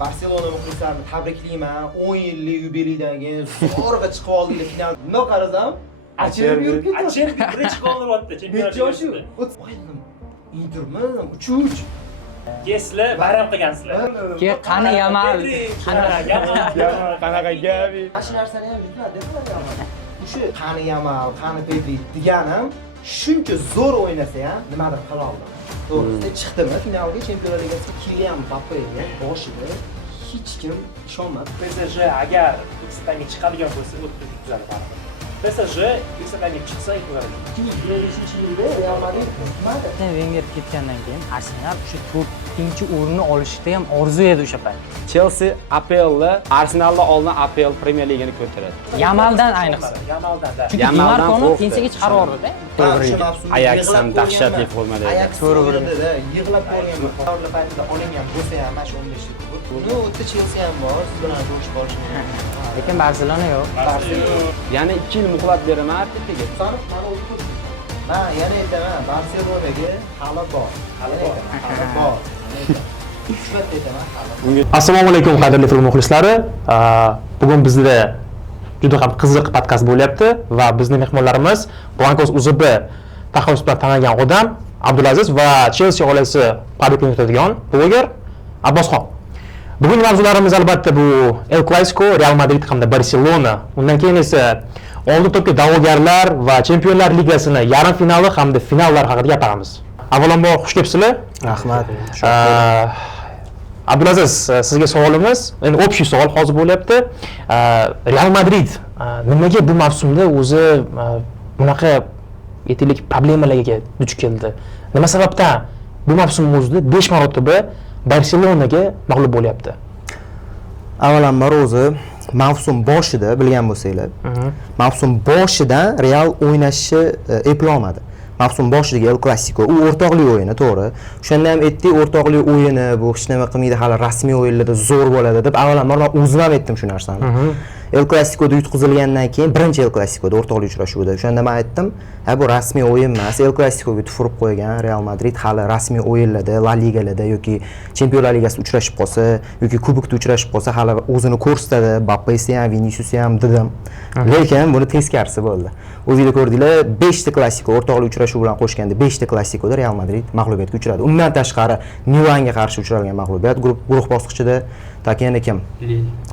Barselona muxlislarini tabriklayman. 10 yillik yubileydan keyin zo'rg'a chiqib oldinglar final. Nima qarasam, achirib yurib ketdi. Achirib birinchi gol uryapti chempionatda. O'tmaydim. Indirmadim. 3-3. Keslar bayram qilgansizlar. Keyin qani Yamal. Qanaqa gapi? Shu narsani ham biladi, o'sha qani Yamal, qani Pedri deganim shuncha zo'r o'ynasa ham nimadir qila oldi. To'g'risida chiqdimi finalga, Chempionlar Ligasiga Kylian Mbappega boshida hech kim ishonmadi. PSG agar X-dagi chiqadigan bo'lsa, o'tdi tuzaladi. PSG X-dagi chiqsa tuzaladi. 2025-yilda Real Madrid nimadi? Wenger ketgandan keyin Arsenal o'sha 4-chi o'rinni olishda ham orzu edi o'sha payt. Chelsea APLda Arsenalda oldin APL Premier Ligani ko'taradi. Yamaldan ayniqsa. Yamaldan. Chunki Yamaldan Dimarkoni qo'rqdi. pensiyaga chiqarib yubordi-da. Ajax ham dahshatli formada edi. To'g'ri. Yig'lab ko'rganman. Qavli paytida olingan bo'lsa ham mana shu 15 lik. Buni o'tda Chelsea ham bor, siz bilan ko'rishib qolishim. Lekin Barselona yo'q. Yana 2 yil muhlat beraman Atletiga. Sanib mana o'zi. Men yana aytaman, Barselonaga hali bor. Hali bor. Shuvat aytaman, hali. Assalomu alaykum qadrli film muxlislari. Bugun bizda juda ham qiziq podkast bo'lyapti va bizning mehmonlarimiz Blancos UZB taxassus bilan tanilgan odam Abdulaziz va Chelsea oilasi publikni yutadigan bloger Abbosxon. Bugungi mavzularimiz albatta bu El Clasico, Real Madrid hamda Barselona. Undan keyin esa oldin topga da'vogarlar va Chempionlar Ligasini yarim finali hamda finallar haqida gapiramiz. Avvalambor xush kelibsizlar. Rahmat. Abdulaziz, sizga savolimiz, endi общий savol hozir bo'lyapti. Real Madrid nimaga bu mavsumda o'zi bunaqa yetarli problemalarga duch keldi? Nima sababdan bu mavsum o'zida 5 marotaba Barselonaga mag'lub bo'lyapti? Avvalambor o'zi mavsum boshida bilgan bo'lsanglar, mavsum boshidan Real o'ynashni eplolmadi. Mavsum boshidagi El Clasico u o'rtoqlik o'yini, to'g'ri. O'shanda ham aytdik, o'rtoqlik o'yini bu hech nima qilmaydi, hali rasmiy o'yinlarda zo'r bo'ladi deb avvalambor men o'zim ham aytdim shu narsani. El Clasicoda yutqizilgandan keyin birinchi El Clasicoda o'rtoqlik uchrashuvida o'shanda men aytdim, ha bu rasmiy o'yin emas, El Clasicoga tufurib qo'ygan Real Madrid hali rasmiy o'yinlarda, La Ligalarda yoki Chempionlar Ligasida uchrashib qolsa yoki Kubokda uchrashib qolsa hali o'zini ko'rsatadi, Mbappesi ham, Vinicius ham dedim. Lekin buni teskarisi bo'ldi. O'zingizlar ko'rdinglar, 5 ta Clasico o'rtoqlik uchrashuv bilan qo'shganda 5 ta Clasicoda Real Madrid mag'lubiyatga uchradi. Undan tashqari Milanga qarshi uchralgan mag'lubiyat guruh bosqichida yana kim?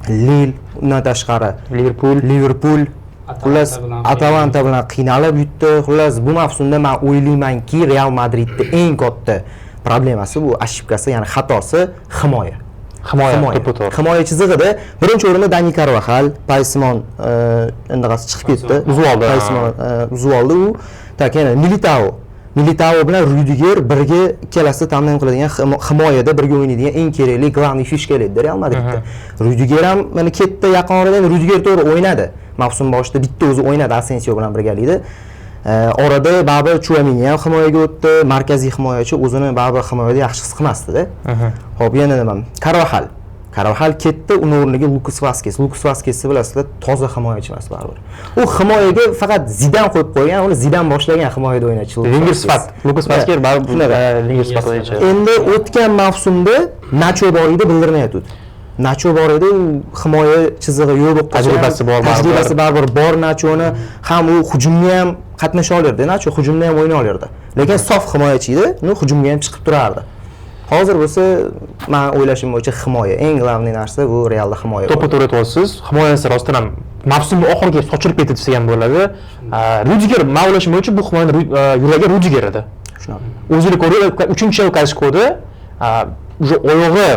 Lille, undan tashqari Liverpool, xullas Atalanta bilan qiynalib yutdi. Xullas bu mavsumda men o'ylaymanki, Real Madridning eng katta problemasi bu ashibkasi, ya'ni xatosi himoya. Himoya chizig'ida birinchi o'rinda Dani Carvajal, Paysimon endag'asi chiqib ketdi. Uzib oldi u. Yana Militao bilan Rudiger birga ikkalasi ta'min qiladigan himoyada birga o'ynaydigan eng kerakli glavniy fishkalar edi Real Madridda. Rudiger ham mana ketdi, yaqin orada Rudiger to'g'ri o'ynadi. Mavsum boshida bitta o'zi o'ynadi Asensio bilan birgalikda. Orada baribir Chouameni ham himoyaga o'tdi, markaziy himoyachi o'zini baribir himoyada yaxshi his qilmasdi-da. Xo'p, yana nima? Carvajal ketdi, uni o'rniga Lucas Vazquez bilasizlar, toza himoyachi emas baribir. U himoyaga faqat Zidan qo'yib qo'ygan, uni Zidan boshlagan himoyada o'ynatchi. Winger sifat. Lucas Vazquez baribir winger sifatida. Endi o'tgan mavsumda Nacho bor edi, bildirmayapti. Nacho bor edi, himoya chizig'i yo'q, tajribasi baribir bor Nachoni, ham u hujumga ham qatnasha olardi, Nacho hujumda ham o'ynay olardi. Lekin sof himoyachi edi, uni hujumga ham chiqib turardi. Hozir bo'lsa, men o'ylashim bo'yicha himoya eng glavniy narsa bu Realda himoya. To'ppa-to'g'ri aytyapsiz. Himoyasi rostdan ham mavsumning oxiriga sochilib ketdi desa ham bo'ladi. Rudiger, men o'ylashim bo'yicha bu himoyaning yuragi Rudiger edi. Shunaqa. O'zingiz ko'rib, 3-chi Clasicoda uje oyog'i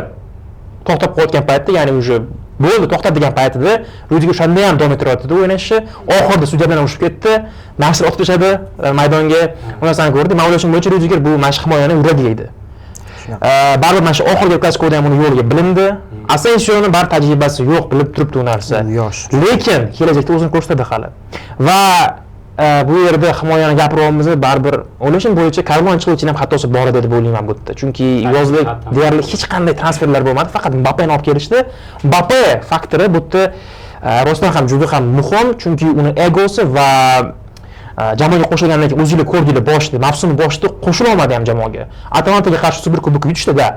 to'xtab qolgan paytda, ya'ni uje bo'ldi, to'xtab degan paytida Rudiger shunday ham davom ettirayotdi o'ynashni. Oxirida sudyadan ushib ketdi. Nashr otib tashadi maydonga. Uni narsani ko'rdi. Men o'ylashim bo'yicha Rudiger bu mana shu himoyaning yuragi edi. Baribir mana shu oxirgi Clasicoda ham uni yo'liga bilindi. Asensioni bar tajribasi yo'q, bilib turibdi u narsa. Lekin kelajakda o'zini ko'rsatadi hali. Va bu yerda himoyani gapiryapmiz, baribir o'ylashim bo'yicha Carlo Ancelottining ham xatosi bor edi deb o'ylayman bu yerda. Chunki yozda deyarli hech qanday transferlar bo'lmadi, faqat Mbappeni olib kelishdi. Mbappe faktori bu yerda rostdan ham juda ham muhim, chunki uni egosi va jamoaga qo'shilgandan keyin o'zinglar ko'rdinglar boshida, mavsumni boshida qo'shila olmadi ham jamoaga. Atalantaga qarshi Superkubokni yutishdi-da.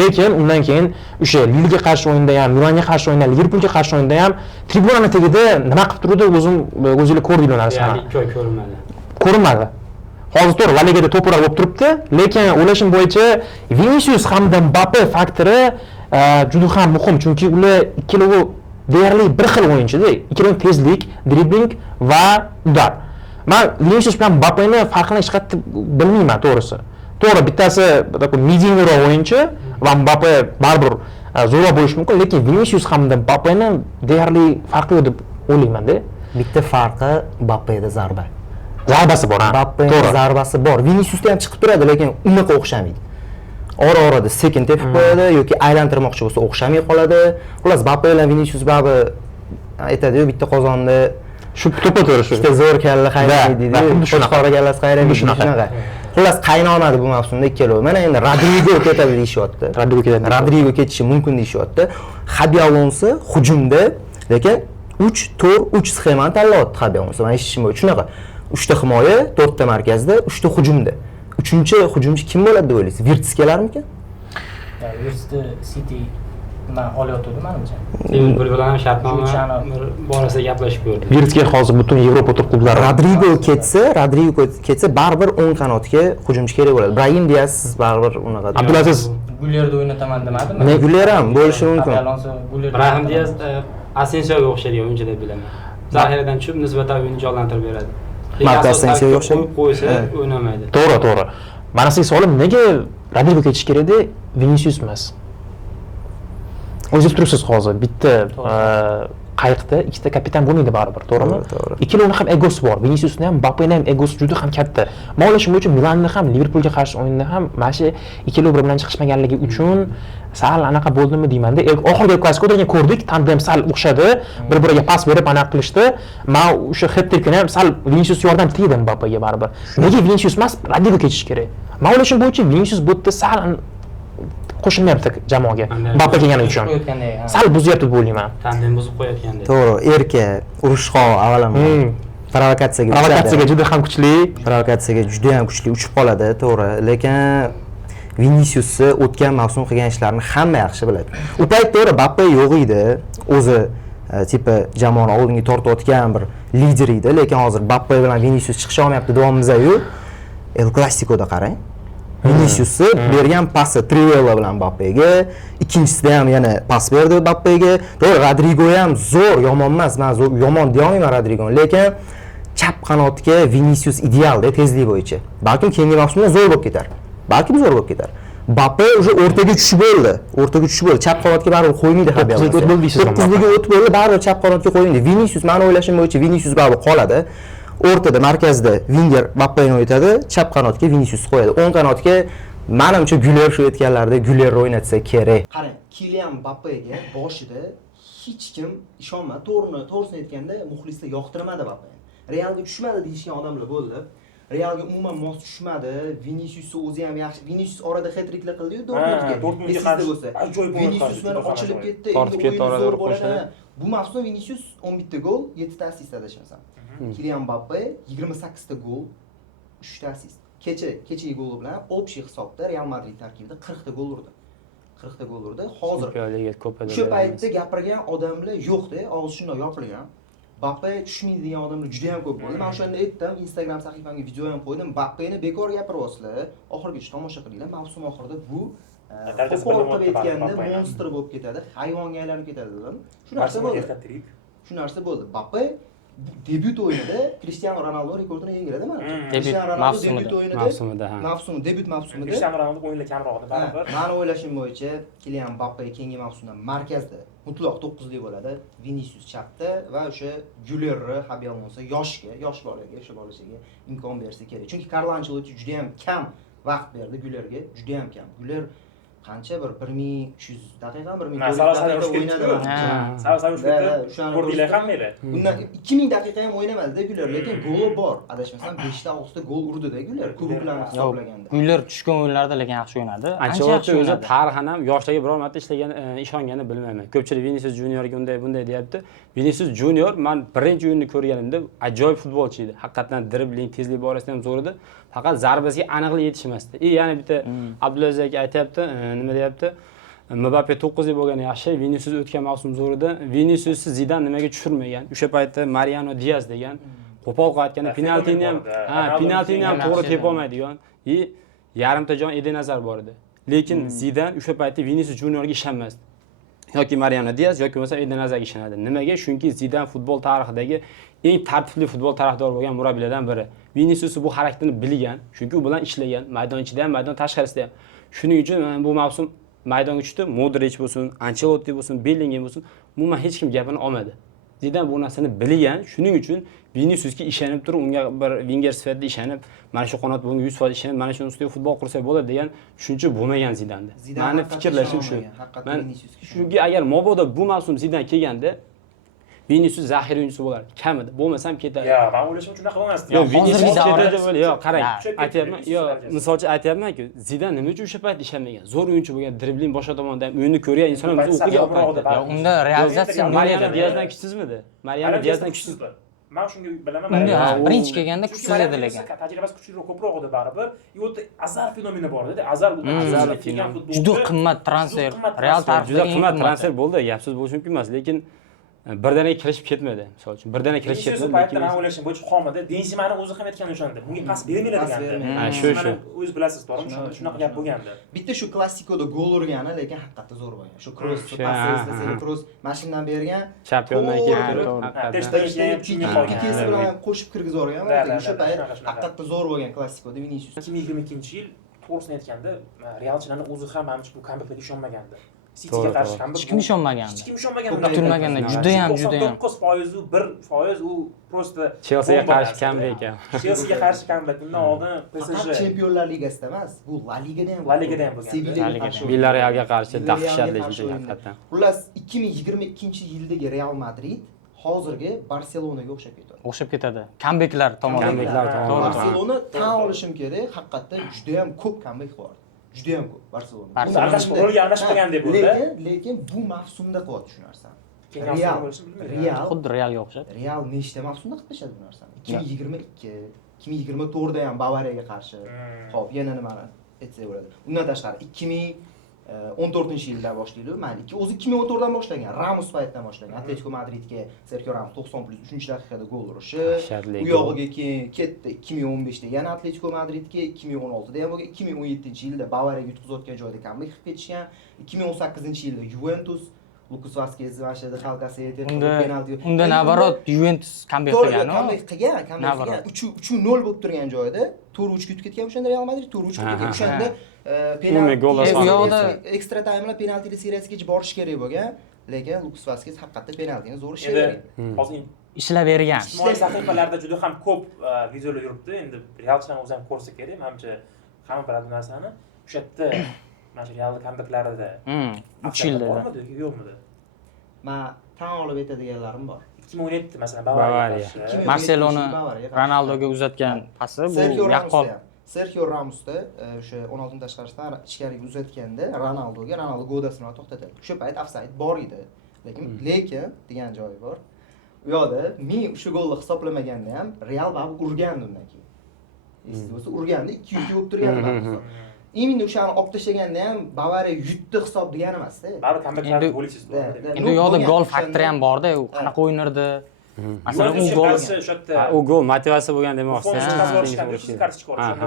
Lekin undan keyin o'sha Lilga qarshi o'yinda ham, Milanga qarshi o'yinda, Liverpoolga qarshi o'yinda ham tribunani tagida nima qilib turdi, o'zinglar ko'rdinglar narsani. Ya'ni 2 oy ko'rinmadi. Ko'rinmadi. Hozir to'g'ri La Ligada to'plar bo'lib turibdi, lekin o'ylashim bo'yicha Vinicius hamda Mbappe faktori juda ham muhim, chunki ular ikkalovi deyarli bir xil o'yinchida. Ikkalovi tezlik, dribling va udar. Men Vinicius bilan Mbappeni farqini hech qattiq bilmayman, to'g'risi. To'g'ri, bittasi mediumroq o'yinchi va Mbappe baribir zo'rroq bo'lishi mumkin, lekin Vinicius hamda Mbappeni deyarli farqi yo'q deb o'ylayman-da. Bitta farqi Mbappeda zarba. Zarbasi bor, ha. Mbappeni zarbasi bor. Viniciusda ham chiqib turadi, lekin unaqa o'xshamaydi. Ora-orada sekin tepib qo'yadi yoki aylantirmoqchi bo'lsa o'xshamay qoladi. Xullas, Mbappe bilan Vinicius babi aytadi-yu, bitta qozonda Shu to'g'ri shu. ikkita zo'r kalla qaynaydi deydi. Qo'shqora kallasi qaynaydi Shunaqa. Xullas, qaynolmadi bu mavsumda ikkalovi. Mana endi Rodrigo ketadi deyishyapti. Rodrigo ketishi mumkin deyishyapti. Xabi Alonso hujumda, lekin 3-4-3 sxemani tanlayapti Xabi Alonso. Men eshitishim bo'yicha shunaqa. 3 ta himoya, 4 ta markazda, 3 ta hujumda. 3-chi hujumchi kim bo'ladi deb o'ylaysiz? Virtus kelarmikan? Virtusni City nima olyotdi menimcha. Liverpool bilan ham shartnoma borasida gaplashib ko'rdik. Virtusga hozir butun Yevropa top klublari Rodrigo ketsa baribir o'ng qanotga hujumchi kerak bo'ladi. Brahim Diaz baribir unaqa. Abdulaziz Gullerda o'ynataman demadimi? Ne Güler ham bo'lishi mumkin. Alonso Gullerda. Brahim Diaz Asensioga o'xshaydi o'yinchi deb bilaman. Zaxiradan tushib nisbatan o'yinni jonlantirib beradi. Marko Asensioga o'xshaydi. Qo'ysa o'ynamaydi. to'g'ri. Mana sizga savolim, nega Rodrigo ketish kerak edi, Vinicius emas? O'zingiz turibsiz hozir bitta qayiqda ikkita kapitan bo'lmaydi baribir, to'g'rimi? To'g'ri. Ikkalovini ham egosi bor. Viniciusning ham, Mbappeni ham egosi juda ham katta. Men o'ylashim bo'yicha Milanni ham, Liverpoolga qarshi o'yinda ham mana shu ikkalovi bir-bilan chiqishmaganligi uchun sal anaqa bo'ldimi deyman-da. Oxirgi klassikoda ko'rdik, tandem sal o'xshadi, bir-biriga pas berib anaqa qilishdi. Men o'sha hat-trickni ham sal Vinicius yordam tegdi Mbappega baribir. Nega Vinicius emas, Rodrigo ketish kerak? Men o'ylashim bo'yicha Vinicius bu yerda sal qo'shilmayapti jamoaga. Mbappe kelgani uchun. Sal buzyapti deb o'ylayman. Tandem buzib qo'yayotgandek. To'g'ri, erka, urushqoq avvalambor. Provokatsiyaga juda ham kuchli. Provokatsiyaga juda ham kuchli uchib qoladi, to'g'ri. Lekin Viniciusni o'tgan mavsum qilgan ishlarini hamma yaxshi biladi. U payt to'g'ri Mbappe yo'q edi, o'zi tipa jamoani oldinga tortayotgan bir lider edi, lekin hozir Mbappe bilan Vinicius chiqisha olmayapti davomimiz-yu. El Clasicoda qarang. Viniciusni bergan pasi Trivela bilan Mbappega, ikkinchisida ham yana pas berdi Mbappega. To'g'ri, Rodrigo ham zo'r, yomon emas. Men yomon deya olmayman Rodrigoni, lekin chap qanotga Vinicius idealda tezlik bo'yicha. Balkim keyingi mavsumda zo'r bo'lib ketar. Mbappe уже o'rtaga tushib bo'ldi. Chap qanotga baribir qo'ymaydi Xabi Alonso. 9liga o'tib bo'ldi, baribir chap qanotga qo'ymaydi. Vinicius, men o'ylashim bo'yicha Vinicius baribir qoladi. O'rtada, markazda Winger Mbappeni o'ytadi, chap qanotga Vinicius qo'yadi. O'ng qanotga menimcha Güler shu aytganlarda Güler o'ynatsa kerak. Qarang, Kylian Mbappega boshida hech kim ishonmadi. To'g'risini aytganda muxlislar yoqtirmadi Mbappeni. Realga tushmadi deyishgan odamlar bo'ldi. Realga umuman mos tushmadi. Vinicius o'zi ham yaxshi. Vinicius orada hat-tricklar qildi-yu, Dortmundga qarshi bo'lsa. Vinicius mana ochilib ketdi. Tortib ketdi orada bir qo'shini. Bu mavsum Vinicius 11 ta gol, 7 ta assist adashmasam. Kylian Mbappe 28 ta gol, 3 ta assist. Kechagi goli bilan общий hisobda Real Madrid tarkibida 40 ta gol urdi. Hozir shu paytda gapirgan odamlar yo'q-da, og'iz shunday yopilgan. Mbappe tushmaydi degan odamlar juda ham ko'p bo'ldi. Men o'shanda aytdim, Instagram sahifamga video ham qo'ydim. Mbappeni bekor gapiryapsizlar. Oxirigacha tomosha qilinglar. Mavsum oxirida bu qo'pol aytganda monster bo'lib ketadi, hayvonga aylanib ketadi dedim. Shu narsa bo'ldi. Mbappe debyut o'yinida Cristiano Ronaldo rekordini yangiladi mana. Cristiano Ronaldo debyut mavsumida. Debut mavsumida Cristiano Ronaldo o'yinda kamroq edi baribir. Men o'ylashim bo'yicha Kylian Mbappe keyingi mavsumda markazda mutlaq 9lik bo'ladi. Vinicius chapda va o'sha Gülerni Xabi Alonso yosh bolaga imkon bersa kerak. Chunki Carlo Ancelotti juda ham kam vaqt berdi Gülerga, juda ham kam. Güler qancha bir 1300 daqiqa, 1400 Ma, Saloh daqiqa Saloh o'ynadi. Ha. Saloh Da, o'shani ko'rdinglar ko'rsatdim. hammaylar. Bundan 2000 daqiqa ham o'ynamadi-da Gullar, lekin goli bor. Adashmasam 5 ta 6 ta gol urdi-da Gullar, kuboklarni hisoblaganda. Gullar tushgan o'yinlarda lekin yaxshi o'ynadi. Ancha Ancelotti yaxshi o'zi o'ynadi. tarixan ham yoshlarga biror marta ishlagan, ishonganini bilmayman. Ko'pchilik Vinicius Juniorga bunday deyapti. Vinicius Junior men birinchi o'yinni ko'rganimda ajoyib futbolchi edi. Haqiqatan dribling, tezlik borasida ham zo'r edi. Faqat zarbasiga aniqlik yetishmasdi. Yana bitta Abdulaziz aka aytayapti, nima deyapti? Mbappe 9 deb bo'lgani yaxshi, Vinicius o'tgan mavsum zo'r edi. Viniciusni Zidan nimaga tushirmagan? O'sha paytda Mariano Diaz degan qo'pol qilayotganda penaltini ham, penaltini ham to'g'ri tepa olmaydigan. Yarimta jon Eden Hazard bor edi. Lekin Zidan o'sha paytda Vinicius Juniorga ishonmasdi. Yoki Mariano Diaz yoki bo'lmasa Eden Hazardga ishonadi. Nimaga? Chunki Zidan futbol tarixidagi eng tartibli futbol tarafdori bo'lgan murabbiylardan biri. Vinicius bu xarakterni bilgan, chunki u bilan ishlagan, maydon ichida ham, maydon tashqarisida ham. Shuning uchun bu mavsum maydonga tushdi, Modric bo'lsin, Ancelotti bo'lsin, Bellingham bo'lsin, umuman hech kim gapini olmadi. Zidan bu narsani bilgan, shuning uchun Viniciusga ishonib turib, unga bir winger sifatida ishonib, mana shu qanot bunga 100% ishonib, mana shuni ustiga futbol qursa bo'ladi degan tushuncha bo'lmagan Zidanda. Meni fikrlashim shu. Men chunki agar mobodo bu mavsum Zidan kelganda Vinicius zaxira o'yinchisi bo'lardi. Kamida, bo'lmasam ketadi. Yo, men o'ylashim shunday bo'lmasdi. Yo, Vinicius hozirgi ketadi davrada- deb yo, qarang, Tushib aytyapman. ketdi, Yo, Vinicius misolchi aytyapman-ku, Zidan nima uchun o'sha payt ishonmagan? Zo'r o'yinchi bo'lgan, dribling boshqa tomondan o'yinni ko'rgan insonlar o'zi o'qigan paytda. Ya unda realizatsiya Mariano nol Diazdan edi. kuchsizmidi? Mariano Diazdan kuchsizmi? Men shunga bilaman. Unda Ha, birinchi kelganda kuchsiz edi lekin. Tajribasi kuchliroq ko'proq edi baribir. Yo'lda Azar fenomeni bor edi. Azar Azar kelgan futbolchi. Juda qimmat transfer. Real Juda tarixidagi eng qimmat transfer bo'ldi, gapsiz bo'lishi mumkin emas, lekin birdaniga kirishib ketmadi. Misol uchun birdaniga kirishib Vinicius ketmadi. paytda men o'ylashim bo'yicha qolmadi. Benzemani o'zi ham aytgan o'shanda. Bunga pas bermaylar Pas deganda. bermaydi. Ha, shu. O'z bilasiz, to'g'rimi? Shunaqa gap bo'lgandi. Bitta shu klassikoda gol urgani, lekin haqiqatda zo'r bo'lgan. Shu cross Shu, passi ha, eslasangiz, ha. cross mashindan bergan. Championdan to'g'ri keltirib, turib, haqiqatan. Pikesi bilan qo'shib kirgizib Da, da, yuborgan. O'sha da, payt shunaqa. haqiqatda zo'r bo'lgan klassikoda Vinicius. 2022-yil to'g'risini aytganda, Realchilarning o'zi ham menimcha bu comebackga ishonmagandi. Cityga To'g'ri, qarshi to'g'ri. comeback Hech kim ishonmagandi. Hech kim ishonmagandi. Kutilmaganda judayam. 99% u 1% u просто Chelsiga bomba qarshi narsa. comeback ham. Chelsiga qarshi comeback. Undan oldin Faqat PSG Chempionlar Ligasida emas, bu La Ligada ham. La Ligada ham bo'lgan. Sevillaga La qarshi. Villarrealga qarshi Villarrealga dahshatli qarshi hujum o'yindi. haqiqatan. Xullas 2022-yildagi Real Madrid hozirgi Barselonaga o'xshab ketadi. O'xshab ketadi. Kambeklar tomonidan. Comebacklar tomonidan. Barselona tan olishim kerak, haqiqatda juda ham ko'p comeback bor. Juda ham ko'p Barselona. Barselona rolga aralashmagan deb bo'ldi. Lekin bu mavsumda qilyapti shu narsani. Keyin Real, Arsenal bo'lishini bilmayman. Real, Xuddi Realga o'xshab. Real nechta mavsumda qilib tashladi bu narsani? 2022, 2024da ham Bavariyaga qarshi. Xo'p, yana nimani aytsak bo'ladi. Undan tashqari 2014-yilda boshlaydi. Mayli, o'zi 2014dan boshlagan, Ramos paytdan boshlagan. Atletico Madridga Sergio Ramos 90+3-daqiqada gol urishi. U yog'iga keyin ketdi 2015da yana Atletico Madridga, 2016da ham bo'lgan, 2017-yilda Bavariyaga yutqizayotgan joyda comeback qilib ketishgan. 2018-yilda Juventus Lukas Vazquez va Shada Xalkasiga penalti. Unda nabarot Juventus comeback qilgan-ku. Comeback qilgan. 3-0 bo'lib turgan joyda 4-3 yutib ketgan o'shanda Real Madrid 4-3 yutib ketgan. O'shanda penalti ekstra taymlar penalti seriyasigacha borish kerak bo'lgan, lekin Lukas Vazquez haqiqatda penaltini zo'r ishlagan. Hozir Ishlab bergan. ijtimoiy sahifalarda juda ham ko'p videolar yuribdi. Endi Realchilar o'zi ham ko'rsa kerak. Menimcha hamma biladi bu narsani. O'sha yerda mana shu Real comebacklarida 3 yilda. bormidi yoki yo'qmidi? Men tan olib aytadiganlarim bor. 2017 masalan Bavariya. Bavariya. Barselona Ronaldoga uzatgan pasi bu yaqqol. Sergio Ramosda o'sha 16 tashqarisidan ichkariga uzatganda Ronaldo go'dasini to'xtatadi. O'sha payt ofsayd bor edi. Lekin degan joyi bor. U yoqda men o'sha golni hisoblamaganda ham Real baribir urgandi undan keyin. Esingizda urganda 2-2 bo'lib turgandi baribir. Endi o'shani olib tashlaganda ham Bavariya yutdi hisob degani emas-da. Baribir comebacklarni bo'lisiz. Endi u yoqda gol faktori ham bor-da, u qanaqa o'ynardi. Masalan, u gol o'sha yerda U gol motivatsiya bo'lgan demoqchisiz.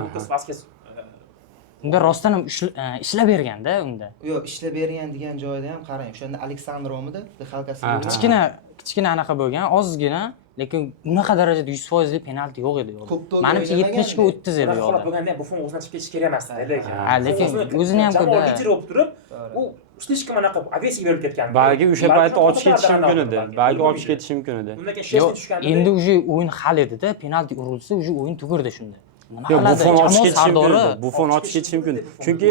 Lukas Vazquez unda rostdan ham ishlab berganda unda. Yo'q, ishlab bergan degan joyda ham qarang, o'shanda Aleksandromida Xalkasiga Kichkina anaqa bo'lgan, ozgina, lekin unaqa darajada 100% lik penalti yo'q edi yo'qda. Menimcha 70 ga 30 edi yo'qda. bo'lganda ham Buffon o'zini chiqib ketish kerak emasdi, lekin. Lekin o'zini ham jamoa lideri bo'lib turib, u слишком anaqa agressiv berib ketgan. Balki o'sha paytda ochib ketishi mumkin edi. Balki olib ketishi mumkin edi. Undan keyin Chelsea tushganda endi уже o'yin hal edi-da, penalti urilsa, уже o'yin tugurdi shunda. Yo'q, Buffon ochib ketishi mumkin edi. Buffon ochib ketishi mumkin. Chunki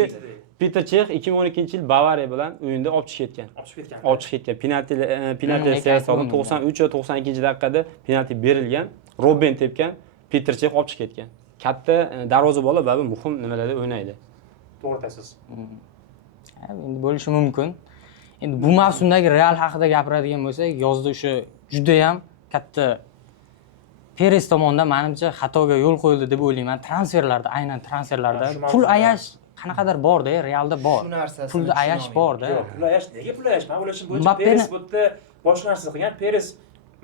Peter Cech 2012-yil Bavariya bilan o'yinda olib chiqib ketgan. Olib chiqib ketgan. Penalti seriyasi 93 va 92-daqiqada penalti berilgan. Robben tepgan, Peter Cech olib chiqib ketgan. Katta darvozabola va muhim nimalarda o'ynaydi. To'g'ri aytasiz. Endi bo'lishi mumkin. Endi bu mavsumdagi Real haqida gapiradigan bo'lsak, yozda o'sha juda ham katta Perez tomonidan menimcha xatoga yo'l qo'yildi deb o'ylayman. Transferlarda, aynan transferlarda pul ayash qanaqadir bor-da, Realda bor. Shu narsasini Pulni ayash bor-da. Yo'q, pul ayash, nega pul ayash? Men o'ylashim bo'yicha Perez bu yerda boshqa narsa qilgan. Perez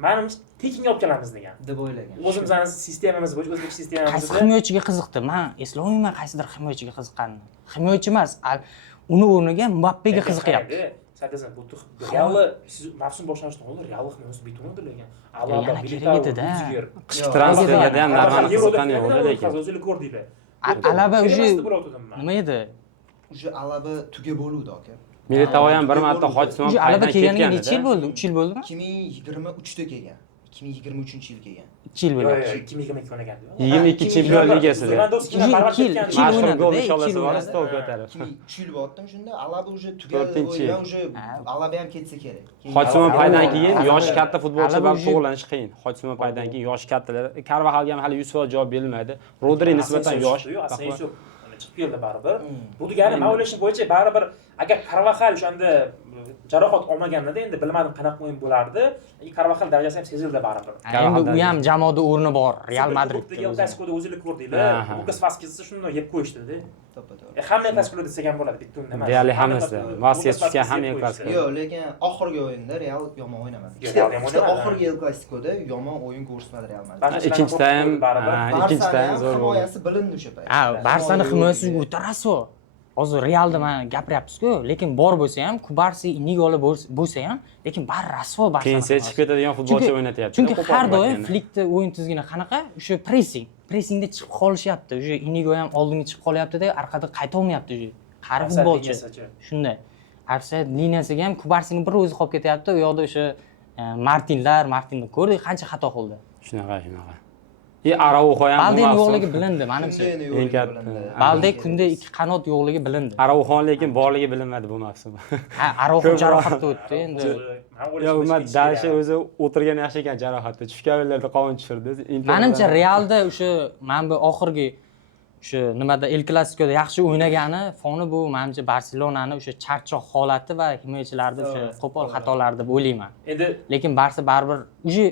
menimcha tekinga olib kelamiz degan. deb o'ylagan. O'zimizni sistemamiz bo'yicha, o'zbek Qaysi sistemamizda himoyachiga qiziqdi? Men eslolmayman qaysidir himoyachiga qiziqqanini. Himoyachi emas, uni o'rniga Mbappega qiziqyapti. Sadazan bu Realni siz mavsum boshlanishidan oldin Realni himoyasi bitumadi lekin. Yana kerak edi-da. Qishki transferlarda ham normali qiziqqani yo'q lekin. O'zinglar ko'rdinglar. Alaba уже nima edi? Уже Alaba tuga bo'luvdi aka. Militao ham bir marta Hojsimon Уже Alaba paydan kelganiga ketgan necha yil bo'ldi? 3 yil bo'ldimi? 2023 da kelgan. 2023-yil kelgan. 2 yil bo'ldi. 2022 o'ynagan. 22 Chempionlar Ligasida. Lewandowskiga baribir ketgan. Mashhur gol o'ynadi-da, inshoollosi ikki yil bor, o'ynadi. stol ko'tarib. 3 yil bo'lyaptimi shunda? Alaba уже tugadi deb 4-chi. o'ylagan, уже Alaba ham ketsa kerak. Hojsimon paydan keyin Alaba- yoshi katta futbolchi Alaba bilan уже- to'g'ranish qiyin. Hojsimon paydan keyin yoshi kattalar. Carvahalga ham hali 100% javob berilmaydi. Rodri nisbatan yosh. Asensio chiqib keldi baribir. Bu degani men o'ylashim bo'yicha baribir agar Carvajal o'shanda jarohat olmaganida endi bilmadim qanaqa o'yin bo'lardi. Carvajal darajasi ham sezildi baribir. Endi u ham jamoada o'rni bor Real Madridda. El Clasico'da o'zinglar ko'rdinglar. Lukas Vaskesni shunday yeb qo'yishdi-da. To'ppa-to'g'ri. Hamma El Clasico'da desak ham bo'ladi, bitta o'yin emas. Deyarli hammasi. Vaskes tushgan hamma El Clasico. Yo'q, lekin oxirgi o'yinda Real yomon o'ynamadi. Real yomon Ikkita o'ynamadi. oxirgi El Clasico'da yomon o'yin ko'rsatmadi Real Madrid. Ikkinchi taym, ikkinchi taym zo'r bo'ldi. himoyasi bilindi o'sha payt. Ha, Barsani himoyasi o'ta rasvo. Hozir Realda men gapiryapmiz-ku, lekin bor bo'lsa ham, Kubarsi, Inigola bo'lsa ham, lekin bari rasvo Barsani. Pensiya chiqib ketadigan futbolchi o'ynatyapti. Chunki har doim Flickda o'yin tizgini qanaqa? O'sha pressingda chiqib qolishyapti. O'sha Inigo ham oldinga chiqib qolyapti-da, orqada qayta olmayapti o'sha. Qari futbolchi. Shunday. Offside liniyasiga ham Kubarsini bir o'zi qolib ketyapti. U yoqda o'sha Martinni ko'rdik, qancha xato qildi. Shunaqa. Araujo ham Balde yo'qligi bilindi, menimcha. Eng katta. Balde kunda ikki qanot yo'qligi bilindi. Araujo lekin borligi bilinmadi bu mavsum. Ha, Araujo jarohatda o'tdi endi. Yo, umuman Dashi o'zi o'tirgan yaxshi ekan jarohatda. Tushgan o'yinlarda qovun tushirdi. Menimcha Realda o'sha men bu oxirgi o'sha nimada El Clasico'da yaxshi o'ynagani foni bu menimcha Barselonani o'sha charchoq holati va himoyachilarda o'sha qo'pol xatolar deb o'ylayman. Endi Lekin Barsa baribir o'sha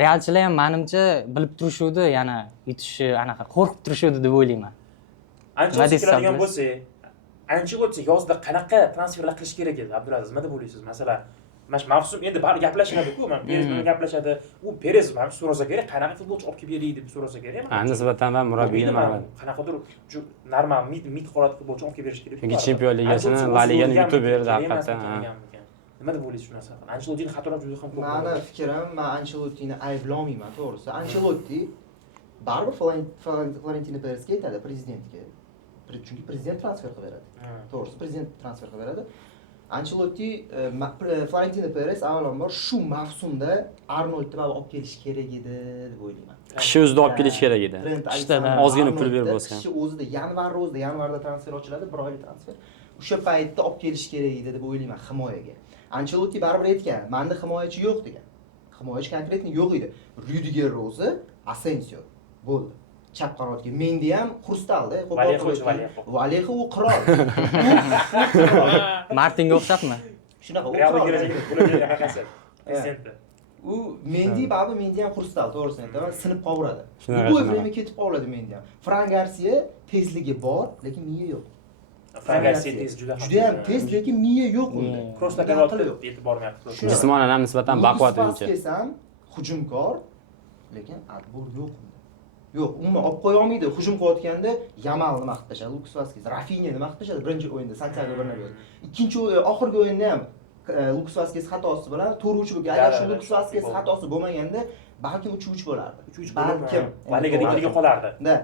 Realchilar ham menimcha bilib turishuvdi, yana yutishi anaqa qo'rqib turishuvdi deb o'ylayman. Ancelotti keladigan bo'lsa, Ancelotti yozda qanaqa transferlar qilish kerak edi, Abdulaziz? Nima deb o'ylaysiz? Masalan, mana shu mavsum endi bari gaplashadi-ku, men Perez bilan gaplashadi. U Perez mana so'rasa kerak, qanaqa futbolchi olib kelib beraylik deb so'rasa kerak. Nisbatan ham murabbiyni ma'lum. Qanaqadir shu normal mid holat futbolchi olib kelib berish kerak. Chunki Chempionlar Ligasini, La Ligani yutib berdi haqiqatan. Nima deb o'ylaysiz shu narsani? Ancelottining xatolari juda ham ko'p. Meni fikrim, men Ancelottini ayblamayman, to'g'risi. Ancelotti baribir Florentino Perezga aytadi, prezidentga. Chunki prezident transfer qilib beradi. To'g'risi, prezident transfer qilib beradi. Ancelotti Florentino Perez avvalambor shu mavsumda Arnoldni olib kelish kerak edi deb o'ylayman. Kishi o'zida olib kelish kerak edi. Ozgina pul berib bo'lsa. Kishi o'zida yanvarda transfer ochiladi, 1 oylik transfer. O'sha paytda olib kelish kerak edi deb o'ylayman himoyaga. Ancelotti baribir aytgan, menda himoyachi yo'q degan. Himoyachi konkretni yo'q edi. Rudiger o'zi, Asensio bo'ldi. Chap qanotga Mendy ham Xurstalda, Vallejo u qirol. Martinga o'xshabmi? Shunaqa u Realga qirol. kelajak bo'ladi qanaqasi? Prezidentda. U Mendy ham Xurstal, to'g'risini aytaman, sinib qovuradi. Shunaqa, Bu shunaqa. o'yinga ketib qoladi Mendy ham. Fran Garcia tezligi bor, lekin miya yo'q. Fran Garcia tez juda ham tez, lekin miya yo'q unda. Crosslarga yetib bormayapti. Jismonan ham nisbatan baquvvat o'yinchi. Lukas ham hujumkor, lekin atbor yo'q unda. Yo'q, umuman olib qo'ya olmaydi. Hujum qilayotganda Yamalni maqtashadi, Lukas Vaskes, Rafinhani maqtashadi birinchi o'yinda Santiago Bernabeu. Ikkinchi oxirgi o'yinda ham Lukas Vaskes xatosi bilan 4-3 bo'lgan. Agar shu Lukas Vaskes xatosi bo'lmaganda, balkim 3-3 bo'lardi. 3-3 balkim Ligada qolardi. Da,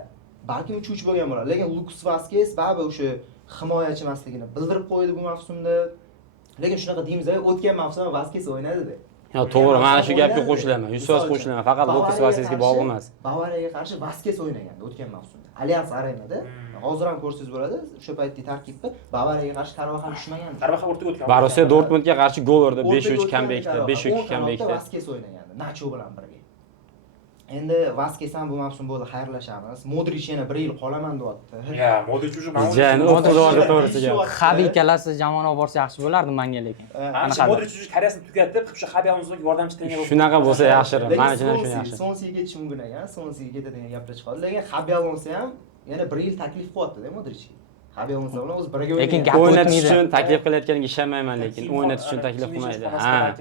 balkim 3-3 bo'lgan bo'lardi. Lekin Lukas Vaskes baribir o'sha himoyachi emasligini bildirib qo'ydi bu mavsumda. Lekin shunaqa deymiz-a, o'tgan mavsum Vaskes o'ynadi-da. Yo, to'g'ri, mana shu gapga qo'shilaman. 100% qo'shilaman. Faqat Lukas Vaskesga bog'liq emas. Bavariyaga qarshi Vaskes o'ynagandi o'tgan mavsumda. Allianz Arenada. Hozir ham ko'rsangiz bo'ladi, o'sha paytdagi tarkibda Bavariyaga qarshi Karvaxal tushmagandi. Karvaxal o'rtaga o'tgan. Borussiya Dortmundga qarshi gol urdi, 5-3 kambekda, 5-2 kambekda. Vaskes o'ynagandi, Nacho bilan birga. Endi Vaskes ham bu mavsum bo'ldi, xayrlashamiz. Modric yana 1 yil qolaman deyapti. Ya, Modric уже Jani o'tdi to'g'risiga. Xabi ikkalasi jamoani olib borsa yaxshi bo'lardi menga lekin. Ana Modric уже karyerasini tugatib, o'sha Xabi Alonsoga yordamchi tenga bo'lib. Shunaqa bo'lsa yaxshiroq. Mana shundan shuni yaxshi. Sonsiga ketishi mumkin ekan, Sonsiga ketadigan gaplar chiqadi. Lekin Xabi Alonso ham yana 1 yil taklif qilyapti-da Modricga. Xabi Alonso bilan o'zi birga Lekin o'ynaydi. gap O'ynatish o'tmaydi. uchun taklif qilayotganiga ishonmayman, lekin o'ynatish uchun taklif qilmaydi. Ha.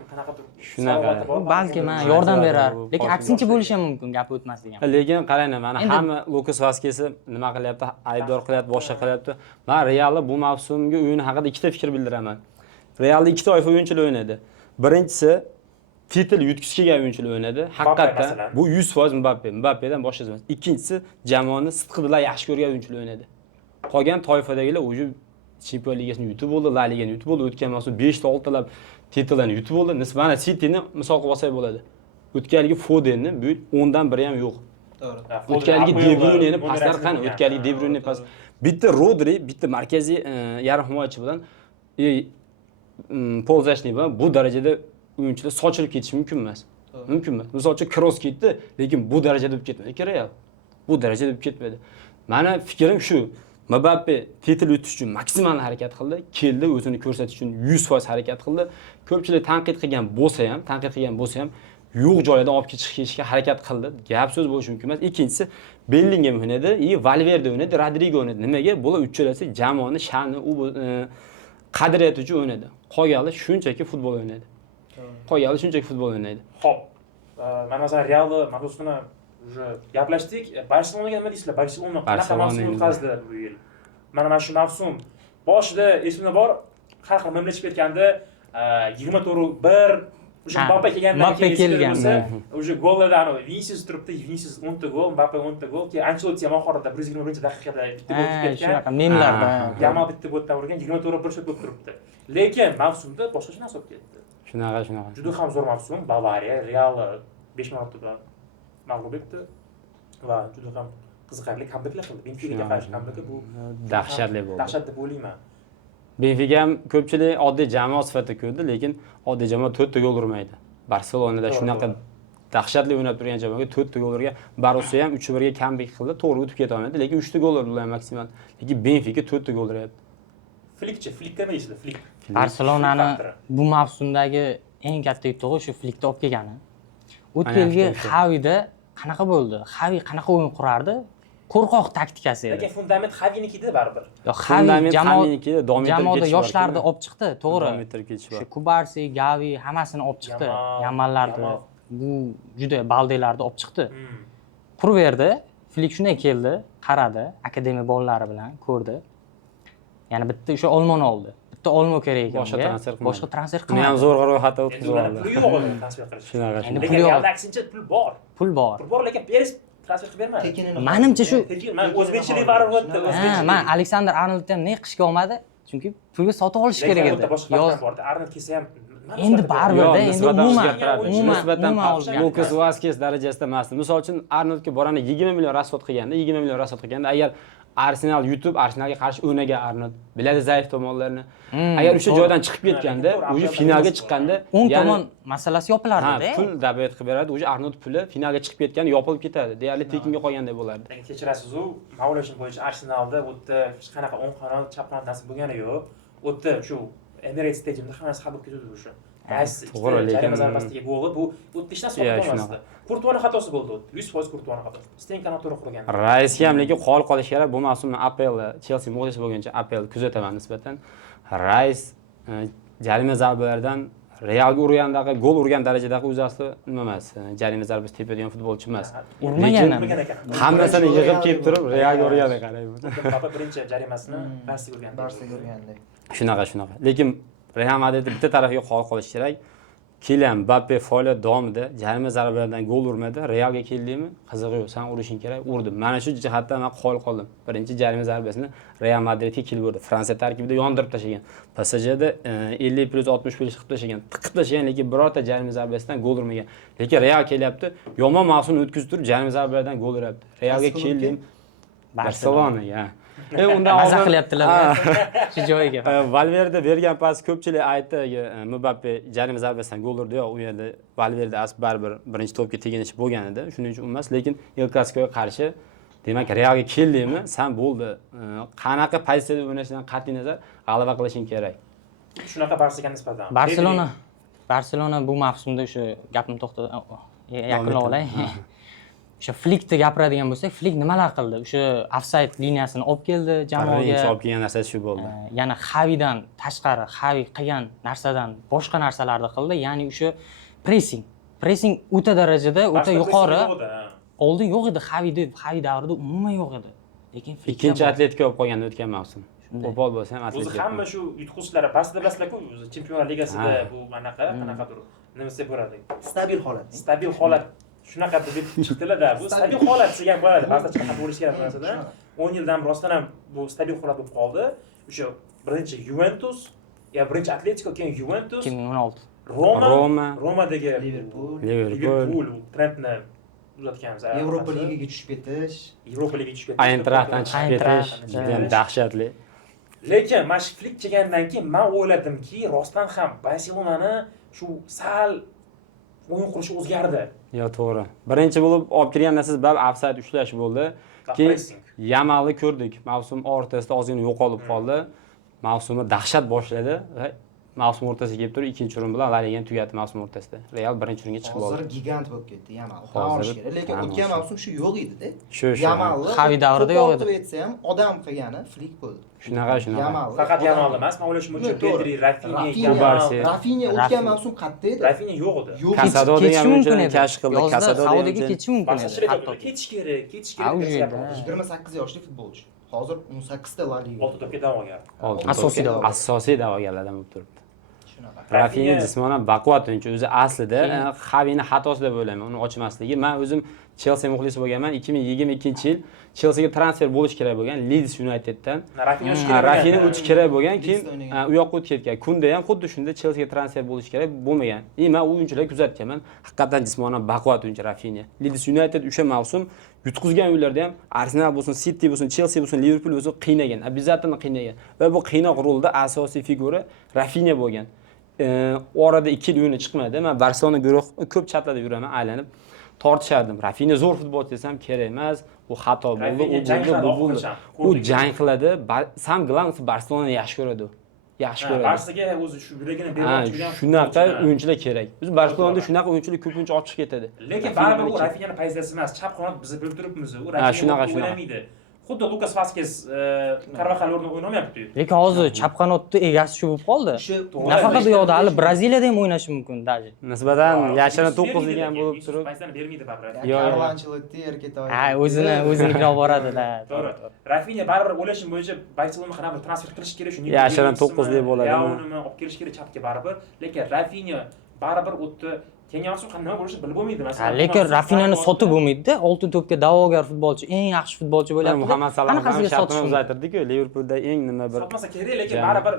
Shunaqa. Balki men yordam berar. Lekin aksincha bo'lishi ham mumkin, gap o'tmasligi ham. Lekin qarang, mana hamma Lukas Vaskesni nima qilyapti, aybdor qilyapti, boshqa qilyapti. Men Realni bu mavsumgi o'yini haqida ikkita fikr bildiraman. Realda ikkita toifa o'yinchilar o'ynadi. Birinchisi titel yutgisi kelgan o'yinchilar o'ynadi. Haqiqatdan bu 100% Mbappedan boshlaymiz. Ikkinchisi jamoani sidqi bilan yaxshi ko'rgan o'yinchilar o'ynadi. Qolgan toifadagilar o'zi Chempionlar Ligasini yutib oldi, La Ligani yutib oldi, o'tgan mavsum 5 ta 6 talab titellarni yutib oldi. Nisbatan Cityni misol qilib olsak bo'ladi. O'tganligi Fodenni bu 10 dan biri ham yo'q. To'g'ri. O'tganligi De Bruyne'ni paslar qani? O'tganligi De Bruyne pas. Bitta Rodri, bitta markaziy yarim himoyachi bilan Polzashni bilan bu darajada o'yinchilar sochilib ketishi mumkin emas. Mumkin emas. Misol uchun Kroos ketdi, lekin bu darajada bo'lib ketmadi. Real bu darajada bo'lib ketmadi. Meni fikrim shu. Mbappe titel yutish uchun maksimal harakat qildi, keldi, o'zini ko'rsatish uchun 100% harakat qildi. Ko'pchilik tanqid qilgan bo'lsa ham, yo'q joyida olib ketishga harakat qildi. Gap so'z bo'lishi mumkin emas. Ikkinchisi Bellingham o'ynadi, Valverde o'ynadi, Rodrigo o'ynadi. Nimaga? Bular uchalasi jamoani sha'ni, u qadriyati uchun o'ynadi. Qolganlar shunchaki futbol o'ynadi. Xo'p. Mana masalan Realni mavzusini уже gaplashdik. Barselonaga nima deysizlar? Barselona qanaqa mavsum o'tkazdi bu yil? Mana shu mavsum boshida esimda bor, har xil mamlakatga ketganda 24-1 o'sha Mbappe kelganda o'sha gollardan Vinicius turibdi, Vinicius 10 ta gol, Mbappe 10 ta gol, keyin Ancelotti ham oxirida 121-daqiqada bitta gol ketgan. Shunaqa memlarda. Yamal bitta goldan urgan, 24-1 shot bo'lib turibdi. Lekin mavsumda boshqacha narsa bo'lib ketdi. Shunaqa. Juda ham zo'r mavsum. Bavariya Real 5 marotaba mag'lub etdi va juda ham qiziqarli kambeklar qildi. Benficaga qarshi kambeki bu Dahshatli bo'ldi. Dahshat deb o'ylayman. Benfica ham ko'pchilik oddiy jamoa sifatida ko'rdi, lekin oddiy jamoa 4 ta gol urmaydi. Barselonada shunaqa dahshatli o'ynab turgan jamoaga 4 ta gol urgan. Borussiya ham 3-1 ga kambek qildi, to'g'ri o'tib keta olmadi, lekin 3 ta gol urdi ular maksimal. Lekin Benfica 4 ta gol uryapti. Flikka nima deysizlar? Flik. Barselonani bu mavsumdagi eng katta yutug'i shu Flikda olib kelgani. O'tgan yilgi Xavida qanaqa bo'ldi? Xavi qanaqa o'yin qurardi? Qo'rqoq taktikasi edi. Lekin fundament Xavinikida baribir. Xavi jamoada yoshlarni olib chiqdi, to'g'ri. Shu Shu Kubarsi, Gavi hammasini olib chiqdi. Yamallarni, bu juda baldelarni olib chiqdi. Qurib berdi. Flik shunday keldi, qaradi, akademiya bolalari bilan ko'rdi. Yana bitta o'sha olmoni oldi. Bitta olmo kerak ekan. Boshqa transfer qilmadi. Men ham zo'rg'a ro'yxatda o'tkazib oldim. Pul yo'q edi transfer qilish. Shunaqa. Lekin Realda aksincha pul bor. Pul bor, lekin Peres transfer qilib bermadi. Menimcha shu Men o'zbekchilik baribir o'tdi. men Aleksandr Arnoldni ham ne qishga olmadi, chunki pulga sotib olish kerak edi. Boshqa bordi. Arnold kelsa ham endi baribir-da, endi umuman Lukas Vaskes darajasida emas. Misol uchun Arnoldga borani 20 million rasxod qilganda, agar Arsenal YouTube Arsenalga qarshi o'ynagan Arnold biladi zaif tomonlarini. Agar o'sha joydan chiqib ketganda, o'zi finalga chiqqanda, o'ng tomon masalasi yopilardi-da. Pul dabayat qilib beradi, o'zi Arnold puli finalga chiqib ketganda yopilib ketadi. Deyarli tekinga qolganday bo'lardi. Lekin kechirasiz-ku, ma'lumotlar bo'yicha Arsenalda o'tda hech qanaqa o'ng qanot, chap qanot narsa bo'lgani yo'q. O'tda shu Emirates Stadiumda hammasi qabul ketdi o'sha. To'g'ri, lekin zarbasiga goli bu hech narsa bo'lmasdi. Kurtuani xatosi bo'ldi. 100% Kurtuani xatosi. Stenkani to'g'ri qurgan. Raisga ham lekin qolish kerak. Bu mavsumni APL Chelsea muxlisi bo'lgancha APL kuzataman nisbatan. Rais jarima zarbalaridan Realga urgandagi gol urgan darajadagi o'zi asli nima emas. Jarima zarbasi tepadigan futbolchi emas. Urmagan ekan. Hammasini yig'ib kelib turib Realga urgani qarang. Papa birinchi jarimasini Barsaga urgandi. Shunaqa. Lekin Real Madrid bitta tarafiga qolish kerak. Kylian Mbappe faoliyat davomida jarima zarbalaridan gol urmadi. Realga keldingmi? Qizig'i yo'q, sen urishing kerak. Urdim. Mana shu jihatdan men qo'l qoldim. Birinchi jarima zarbasini Real Madridga kelib urdi. Fransiya tarkibida yondirib tashlagan. PSJda 50+60+ qilib tashlagan. Tiqib tashlagan, lekin birorta jarima zarbasidan gol urmagan. Lekin Real kelyapti, yomon mavsumni o'tkazib turib jarima zarbalaridan gol uryapti. Realga keldim. Barselonaga. Undan Maza oldin qilyaptilar shu joyiga. Valverde bergan pas ko'pchilik aytdi, Mbappe jarima zarbasidan gol urdi. Yo'q, u yerda Valverde asli baribir birinchi to'pga teginishi bo'lgan edi. Shuning uchun emas, lekin El Clasicoga qarshi demak Realga keldingmi, sen bo'ldi. Qanaqa pozitsiyada o'ynashdan qat'iy nazar g'alaba qilishing kerak. Shunaqa Barsaga nisbatan. Barselona bu mavsumda o'sha gapni yakunlab olay. O'sha Flickni gapiradigan bo'lsak, Flick nimalar qildi? O'sha ofsayd liniyasini olib keldi jamoaga. Birinchi olib kelgan narsa shu bo'ldi. Yana Xavidan tashqari, Xavi qilgan narsadan boshqa narsalarni qildi. Ya'ni o'sha pressing o'ta darajada, o'ta yuqori. Oldin yo'q edi, Xavi davrida umuman yo'q edi. Lekin Ikkinchi Atletiko olib qolgandi o'tgan mavsum. Qo'pol bo'lsa ham Atletiko. O'zi hamma shu yutqizishlar pastda bilasizlar-ku, o'zi Chempionlar Ligasida bu qanaqadir nima deb bo'ladi? Stabil holat. Shunaqa deb chiqdilar-da. Bu stabil holat degan bo'ladi. Ba'zida qanaqa bo'lishi kerak bo'lsa-da, 10 yildan rostdan ham bu stabil holat bo'lib qoldi. O'sha birinchi Juventus, birinchi Atletiko, keyin Juventus, 2016. Romadagi Liverpool trendni uzatganmiz. Yevropa Ligiga tushib ketish. Eintrachtdan chiqib ketish juda ham dahshatli. Lekin mana shu Flick kelgandan keyin men o'yladimki, rostdan ham Barselonani shu sal o'yin qurishi o'zgardi. Yo, to'g'ri. Birinchi bo'lib olib kirgan narsa bab ofsayd ushlash bo'ldi. Keyin Yamalni ko'rdik. Mavsum o'rtasida ozgina yo'qolib qoldi. Mavsumni dahshat boshladi va mavsum o'rtasiga kelib turib ikkinchi o'rin bilan La Ligani tugatdi mavsum o'rtasida. Real birinchi o'ringa chiqib oldi. Hozir gigant bo'lib ketdi Yamal. Olish kerak, lekin o'tgan mavsum shu yo'q edi-da. Yamalni Xavi davrida yo'q edi. Aytsa ham odam qilgani Flick bo'ldi. Shunaqa. Faqat Yamal emas, men o'ylashim uchun Pedri, Rafinha o'tgan mavsum qayerda edi? Rafinha yo'q edi. Casado degan o'yinchini kashf qildi. Casado Saudiga ketishi mumkin edi. Hatto ketish kerak deb gapirdi. 28 yoshli futbolchi. Hozir 18 ta La Liga. 6 to'pga da'vogar. Asosiy da'vogarlardan bo'lib turibdi. Rafinha jismonan baquvvat o'yinchi. O'zi aslida Xavini xatosi deb o'ylayman, uni ochmasligi. Men o'zim Chelsea muxlisi bo'lganman. 2022-yil Chelseaga transfer bo'lish kerak bo'lgan Leeds Uniteddan. Rafinha o'tish kerak bo'lgan, keyin u yoqqa o'tib ketgan. Kunda ham xuddi shunda Chelseaga transfer bo'lish kerak bo'lmagan. Men o'yinchilar kuzatganman. Haqiqatan jismonan baquvvat o'yinchi Rafinha. Leeds United o'sha mavsum yutqizgan o'yinlarda ham Arsenal bo'lsin, City bo'lsin, Chelsea bo'lsin, Liverpool bo'lsin qiynagan, обязательно qiynagan. Va bu qiynoq rolda asosiy figura Rafinha bo'lgan. Orada 2 yil o'yini chiqmadi. Men Barselona guruh ko'p chatlada yuraman, aylanib tortishardim. Rafinha zo'r futbolchi desam kerak emas, u xato bo'ldi, u jang qiladi. Sam Glans Barselonani yaxshi ko'radi. Yaxshi ko'radi. Barsaga o'zi shu yuragini berib shunaqa o'yinchilar kerak. Biz Barselonada shunaqa o'yinchilar ko'pincha ochib ketadi. Lekin baribir u Rafinhani pozitsiyasi emas, chap qanot biz bilib turibmiz, u Rafinha o'ynamaydi. Xuddi Lukas Vazquez Carvajal o'rnida o'ynamayapti. Lekin hozir chap qanotni egasi shu bo'lib qoldi. Nafaqat u yoqda, hali Braziliyada ham o'ynashi mumkin даже. Nisbatan yashini 9 degan bo'lib turib. Paysani bermaydi baribir. Carlo Ancelotti erkatoy. Ha, o'ziniki olib boradi-da. To'g'ri. Rafinha baribir o'ylashim bo'yicha Barselona qanaqa transfer qilish kerak, shuni yashini 9 deb bo'ladimi? Uni olib kelish kerak chapga baribir. Lekin Rafinha baribir o'tdi. Keyingi mavsum qanday bo'lishi bilib bo'lmaydi masalan. Lekin Rafinhani sotib bo'lmaydi-da. 6 to'pga da'vogar futbolchi, eng yaxshi futbolchi bo'lyapti. Muhammad Salah shartini uzaytirdi-ku, Liverpoolda eng nima bir sotmasa kerak, lekin baribir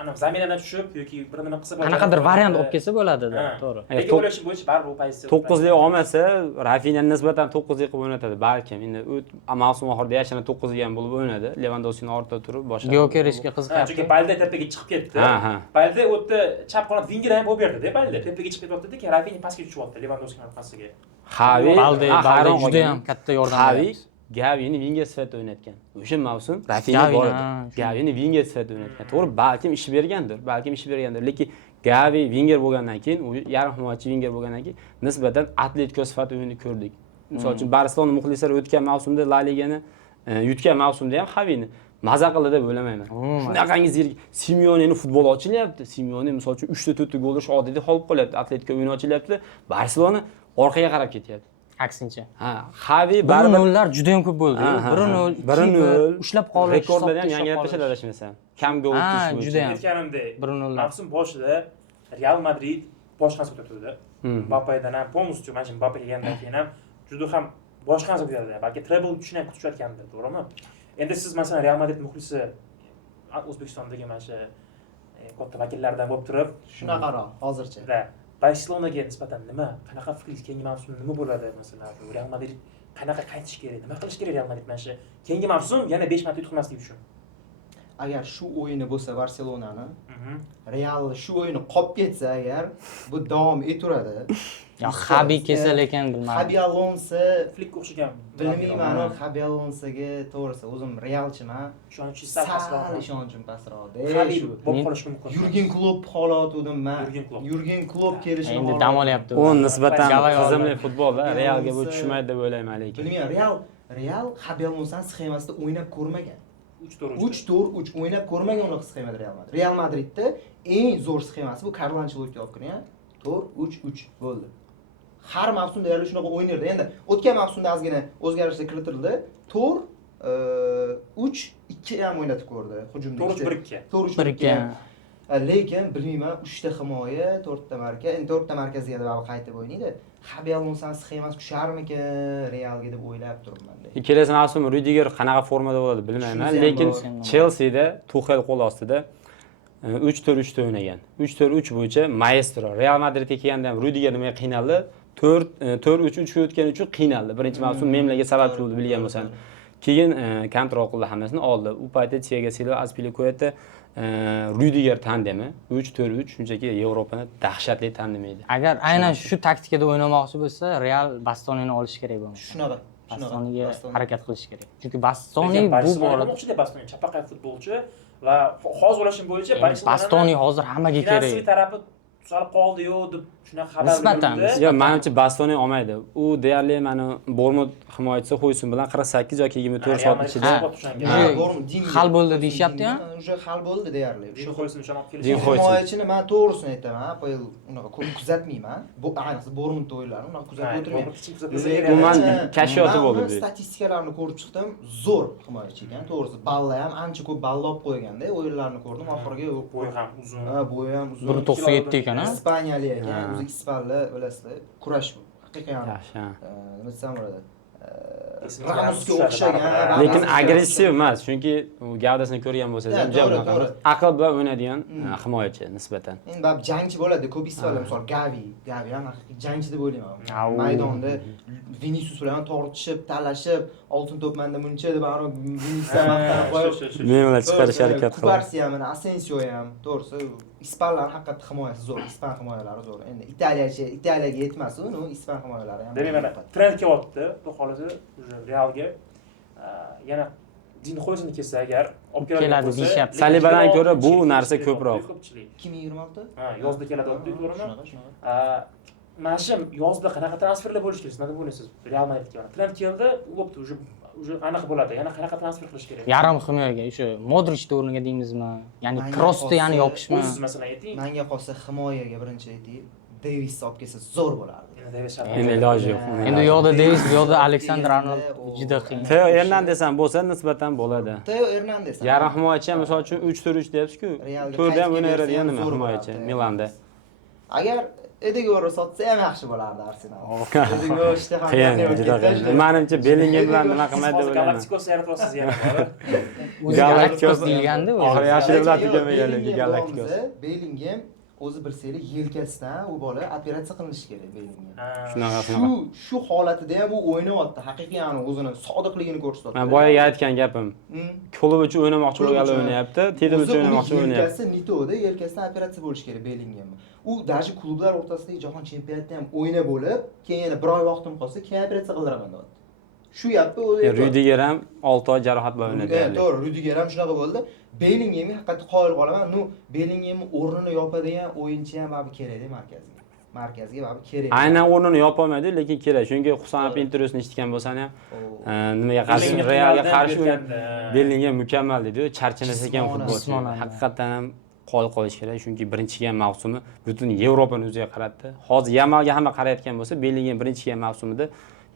ana zaminadan tushib yoki bir nima qilsa bo'ladi. Qanaqadir variant olib kelsa bo'ladi-da, to'g'ri. Lekin o'ylashim bo'yicha baribir u pozitsiya 9 deb olmasa, Rafinha nisbatan 9 deb o'ynatadi balkim. Endi u mavsum oxirida yashini 9 degan bo'lib o'ynadi. Lewandowskining ortida turib boshqa. Gyokerishga qiziqyapti. Chunki Balde tepaga chiqib ketdi. Balde o'tdi, chap qanot winger ham bo'lib berdi-da, Balde tepaga chiqib ketdi, keyin Rafinha pastga tushyapti Lewandowskining orqasiga. Xavi Balde juda ham katta yordam berdi. Gavini winger sifatida o'ynatgan. O'sha mavsum Rafinha bor edi. Gavini winger sifatida o'ynatgan. To'g'ri, balkim ish bergandir, lekin Gavi winger bo'lgandan keyin, u yarim himoyachi winger bo'lgandan keyin nisbatan Atletico sifatida o'yinni ko'rdik. Misol uchun Barselona muxlislari o'tgan mavsumda La Ligani yutgan mavsumda ham Xavini maza qildi deb o'ylamayman. Shunaqangi Simeonening futbol ochilyapti. Simeone misol uchun 3 ta 4 ta gol urish oddiy qolib qolyapti. Atletico o'yin ochilyapti. Barselona orqaga qarab ketyapti. Aksincha. Xavi baribir nollar juda ham ko'p bo'ldi. 1-0, 1-0 ushlab qolish, rekordlarni ham yangilab tashladi adashmasam. Kam gol urish bo'yicha. Juda ham. Aytganimdek, 1-0. mavsum boshida Real Madrid boshqasi o'tadi. Mbappedan ham полностью mana shu Mbappe kelgandan keyin ham juda ham boshqasi o'tadi. Balki treble uchun ham kutishayotgandir, to'g'rimi? Endi siz masalan Real Madrid muxlisi O'zbekistondagi mana shu katta vakillardan bo'lib turib, Shunaqaroq hozircha. Barselonaga nisbatan qanaqa fikringiz, keyingi mavsum nima bo'ladi masalan? Real Madrid qanaqa qaytish kerak? Nima qilish kerak Real Madrid mana shu keyingi mavsum yana 5 marta yutqazmaslik uchun? Agar shu o'yini bo'lsa Barselonani, Real shu o'yini qolib ketsa agar bu davom etaveradi. Yo, Xabi kelsa lekin bilmadim. Xabi Alonso Flik o'xshagan. bilmayman, Xabi Alonsoga to'g'risi o'zim Realchiman. Ishonchsiz Sal ishonchim pastroqda. Xabi bo'lib qolishi mumkin. Yurgen Klopp holati o'dim men. Yurgen Klopp. Yurgen Klopp kelishi Endi dam olyapti. U nisbatan Gavay tizimli futbolda Real Realga bu bo'lsa- tushmaydi deb o'ylayman lekin. Bilmayman, Real Xabi Alonsoning sxemasida o'ynab ko'rmagan. 3-4-3. 3-4-3 o'ynab ko'rmagan unaqa sxemada Real Madrid. Real Madridda eng zo'r sxemasi bu Carlo Ancelotti olib kirgan. 4-3-3 bo'ldi. Har mavsum deyarli shunaqa o'ynardi. Endi o'tgan mavsumda ozgina o'zgarishlar kiritildi. 4-3-2 ham o'ynatib ko'rdi hujumda. 4-1-2. 4-3-1-2. Lekin bilmayman, 3 ta himoya, 4 ta markaz. Endi 4 ta markazga ham qaytib o'ynaydi. Xabi Alonsoning sxemasi tusharmikan Realga deb o'ylab turibman. Kelasi mavsum Rudiger qanaqa formada bo'ladi bilmayman, Shunisi ham lekin bor. Chelsea-da Tuchel qo'l ostida 3-4-3 da o'ynagan. 3-4-3 bo'yicha maestro. Real Madridga kelganda ham Rudiger nimaga qiynaldi? 4-3-3 o'tgani uchun qiynaldi. Birinchi mavsum memlarga sababchi bo'ldi, bilgan bo'lsan. Keyin kontrol qildi hammasini, oldi. U paytda Thiago Silva, Azpilicueta, Rudiger tandemi 3-4-3 shunchaki Yevropani dahshatli tandem edi. Agar aynan shu taktikada o'ynamoqchi bo'lsa, Real Bastonini olish kerak bo'ladi. Shunaqa. Bastoniga harakat qilish kerak. Chunki Bastoni bu borada o'xshaydi Bastoni, chapaqay futbolchi va hozir o'ylashim bo'yicha Bastoni hozir hammaga kerak. Finansiy tarafi tusalib qoldi-yu deb shunaqa xabar Nisbatan. berildi. Yo, menimcha Bastoni olmaydi. U deyarli mana Bournemouth himoyachisi Xoysun bilan 48 yoki 24 soat ichida hal bo'ldi deyishyapti-ya. Uje hal bo'ldi deyarli. Shu qo'ysin o'sha olib Din kelish. Xoysun. Himoyachini men to'g'risini aytaman, Apel unaqa ko'p kuzatmayman. Bu ayniqsa Bournemouth o'yinlarini unaqa kuzatib o'tirmayman. Bu men kashfiyoti bo'ldi bu. Statistikalarni ko'rib chiqdim, zo'r himoyachi ekan. To'g'risi, ballar ham ancha ko'p ball olib qo'yganda, o'yinlarni ko'rdim, oxiriga Bo'yi ham uzun. Ha, bo'yi ham uzun. 1.97 ekan-a. Ispaniyalik ekan, o'zi ispanlar bilasizlar, kurash bu. Haqiqiy ham. Yaxshi. Nima desam bo'ladi? Esimga Ramosga tushadi, o'xshagan. Lekin agressiv emas, chunki u gavdasini ko'rgan bo'lsangiz ham To'g'ri, javob to'g'ri. aql bilan o'ynaydigan himoyachi nisbatan. Endi bab jangchi bo'ladi, ko'p ispanlar, misol Gavi ham haqiqiy jangchi deb o'ylayman. Maydonda Vinicius bilan tortishib, talashib, oltin to'pmanda muncha deb aniq Vinicius maqtanib qo'yib. Men bilan chiqarish harakat qildi. Kubarsi ham, Asensio ham, to'g'risi ispanlar haqiqatda himoyasi zo'r, ispan himoyalari zo'r. Endi Italiyaga yetmas u, ispan himoyalari ham. Demak, mana trend kelyapti. Bu holati Realga yana Din Xoysin kelsa agar olib Keladi deyishyapti. Salibadan ko'ra bu narsa ko'proq. 2026? Ha, yozda keladi, to'g'rimi? Shunaqa. Mana shu yozda qanaqa transferlar bo'lishi kerak, nima deb o'ylaysiz? Real Madridga trend keldi, bo'pti, уже aniq bo'ladi. Yana qanaqa transfer qilish kerak? Yarim himoyaga, o'sha Modric o'rniga deymizmi? Ya'ni crossda yana yopishmi? O'zingiz masalan ayting. Menga qolsa himoyaga birinchi ayting, Davisni olib kelsa zo'r bo'lardi. Yana Davis Endi iloji yo'q. Endi u yoqda Davis, bu yoqda Alexander Arnold juda qiyin. Teo Hernandez ham bo'lsa nisbatan bo'ladi. Teo Hernandez. Yarim himoyachi ham misol uchun 3-4-3 deyapsiz-ku. To'rda ham o'ynayveradigan nima himoyachi Milanda. Agar Edegorni sotsa ham yaxshi bo'lardi Arsenal. Edegor ishtaha Qiyin, juda qiyin. Menimcha Bellingham bilan nima qilmaydi deb o'ylayman. Galaktikos yaratyapsiz yana. O'zi Galacticos deyilgandi o'zi. Oxiri yaxshilik bilan tugamaganligi Galacticos. Bellingham o'zi bir seri yelkasidan u bola operatsiya qilinishi kerak Bellingham. Shunaqa. Shu holatida ham u o'ynayapti. Haqiqiy yani o'zini sodiqligini ko'rsatyapti. Men boyaga aytgan gapim. Klub uchun o'ynamoqchi bo'lganlar o'ynayapti, titul uchun o'ynamoqchi o'ynayapti. Yelkasi Nito'da, yelkasidan operatsiya bo'lish kerak Bellingham. U даже klublar o'rtasidagi jahon chempionatida ham o'yna bo'lib, keyin yana bir oy vaqtim qolsa, keyin operatsiya qildiraman deyapti. Shu gapni o'zi Rudiger ham 6 oy jarohat bilan o'ynadi. To'g'ri, Rudiger ham shunaqa bo'ldi. Bellinghamga haqiqatda qoyil qolaman. Bellinghamni o'rnini yopadigan o'yinchi ham abi kerak-da markazga. Markazga abi kerak. Aynan o'rnini yopolmaydi, lekin kerak. Chunki Husanov intervyusini eshitgan bo'lsam ham, nimaga qarshi Realga qarshi o'yin Bellingham mukammal dedi. Charchamas ekan futbolchi. Haqiqatan ham qoyil qolish kerak, chunki birinchi kelgan mavsumi butun Yevropani o'ziga qaratdi. Hozir Yamalga hamma qarayotgan bo'lsa, Bellingham birinchi kelgan mavsumida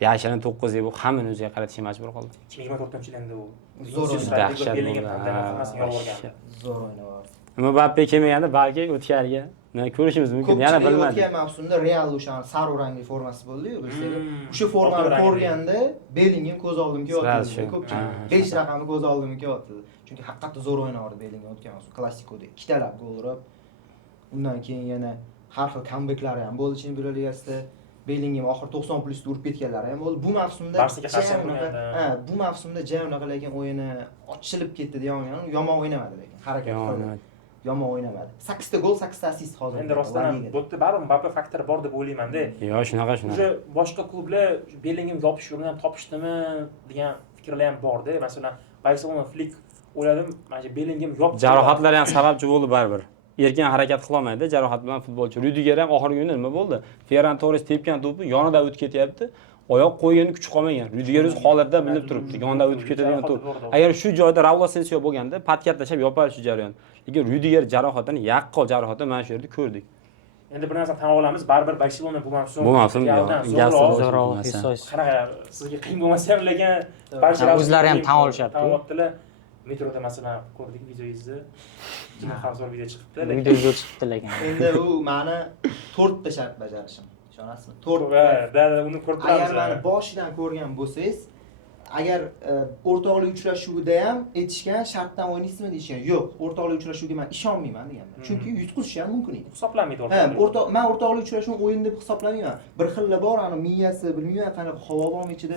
yashirin 9 yil bu hammani o'ziga qaratishga majbur qoldi. 2024-yilda endi u zo'r Bellingham hammasini yorib olgandi. Zo'r o'ynayapti. Mbappe kelmaganda balki o'tkarga ko'rishimiz mumkin. Yana Ko'pchilik bilmadik. o'tgan mavsumda Real o'sha sarı rangli formasi bo'ldi-yu, bilsangiz. O'sha Oltin formani rangli. ko'rganda Bellingham ko'z oldimga Sraz yotdi. shu. Ko'pchilik 5 raqamni ko'z oldimga yotdi. Chunki haqiqatda zo'r o'ynardi Bellingham o'tgan mavsum. Klassikoda ikkitalab gol urib, undan keyin yana har xil kambeklari ham bo'ldi Chempionlar Ligasida. Bellingham oxir 90 plusda urib ketganlari ham bo'ldi. Bu mavsumda Barsaga qarshi ham unaqa, o'ynadi. bu mavsumda jay unaqa lekin o'yini ochilib ketdi degan, yomon o'ynamadi lekin. Harakat qildi. Yomon o'ynamadi. 8 ta gol, 8 ta assist hozir. Endi rostdan ham bu yerda baribir Mbappe faktori bor deb o'ylayman-da. Yo, shunaqa. O'sha boshqa klublar Bellingham yopish yo'lini ham topishdimi degan fikrlar ham bor-da. Masalan, Barselona Flick o'yladim, mana shu Bellingham yopib Jarohatlar ham sababchi bo'ldi baribir. Erkin harakat qila olmaydi, jarohat bilan futbolchi. Rudiger ham oxirgi o'yinda nima bo'ldi? Ferran Torres tepgan to'pni yonidan o'tib ketyapti. Oyoq qo'ygani kuchi qolmagan. Rudiger o'z holatda bilib turibdi. Yonidan o'tib ketadigan to'p. Agar shu joyda Raul Asensio bo'lganda patkat tashlab yopadi shu jarayon. Lekin Rudiger jarohatini, yaqqol jarohatini mana shu yerda ko'rdik. Endi bir narsa tan olamiz, baribir Barselona bu mavsum Realdan Zo'roq Isoy. qanaqa sizga qiyin bo'lmasa ham lekin barchalar O'zlari ham tan olishyapti. Tan olibdilar. Metroda masalan ko'rdik videoingizni. Juda ham zo'r video chiqibdi. lekin Video chiqibdi lekin. Endi u mani 4 ta shart bajarishim. Ishonasizmi? 4 da uni ko'rib Agar turamiz. mani boshidan ko'rgan bo'lsangiz, agar o'rtoqlik uchrashuvida ham aytishgan shartdan o'ynaysizmi deyishgan. Yo'q, o'rtoqlik uchrashuviga men ishonmayman deganman. Chunki yutqizish ham mumkin edi. Hisoblanmaydi Ha, men o'rtoqlik uchrashuvini o'yin deb hisoblamayman. Bir xilla bor, ana miyasi, bilmayman qanaqa havovom ichida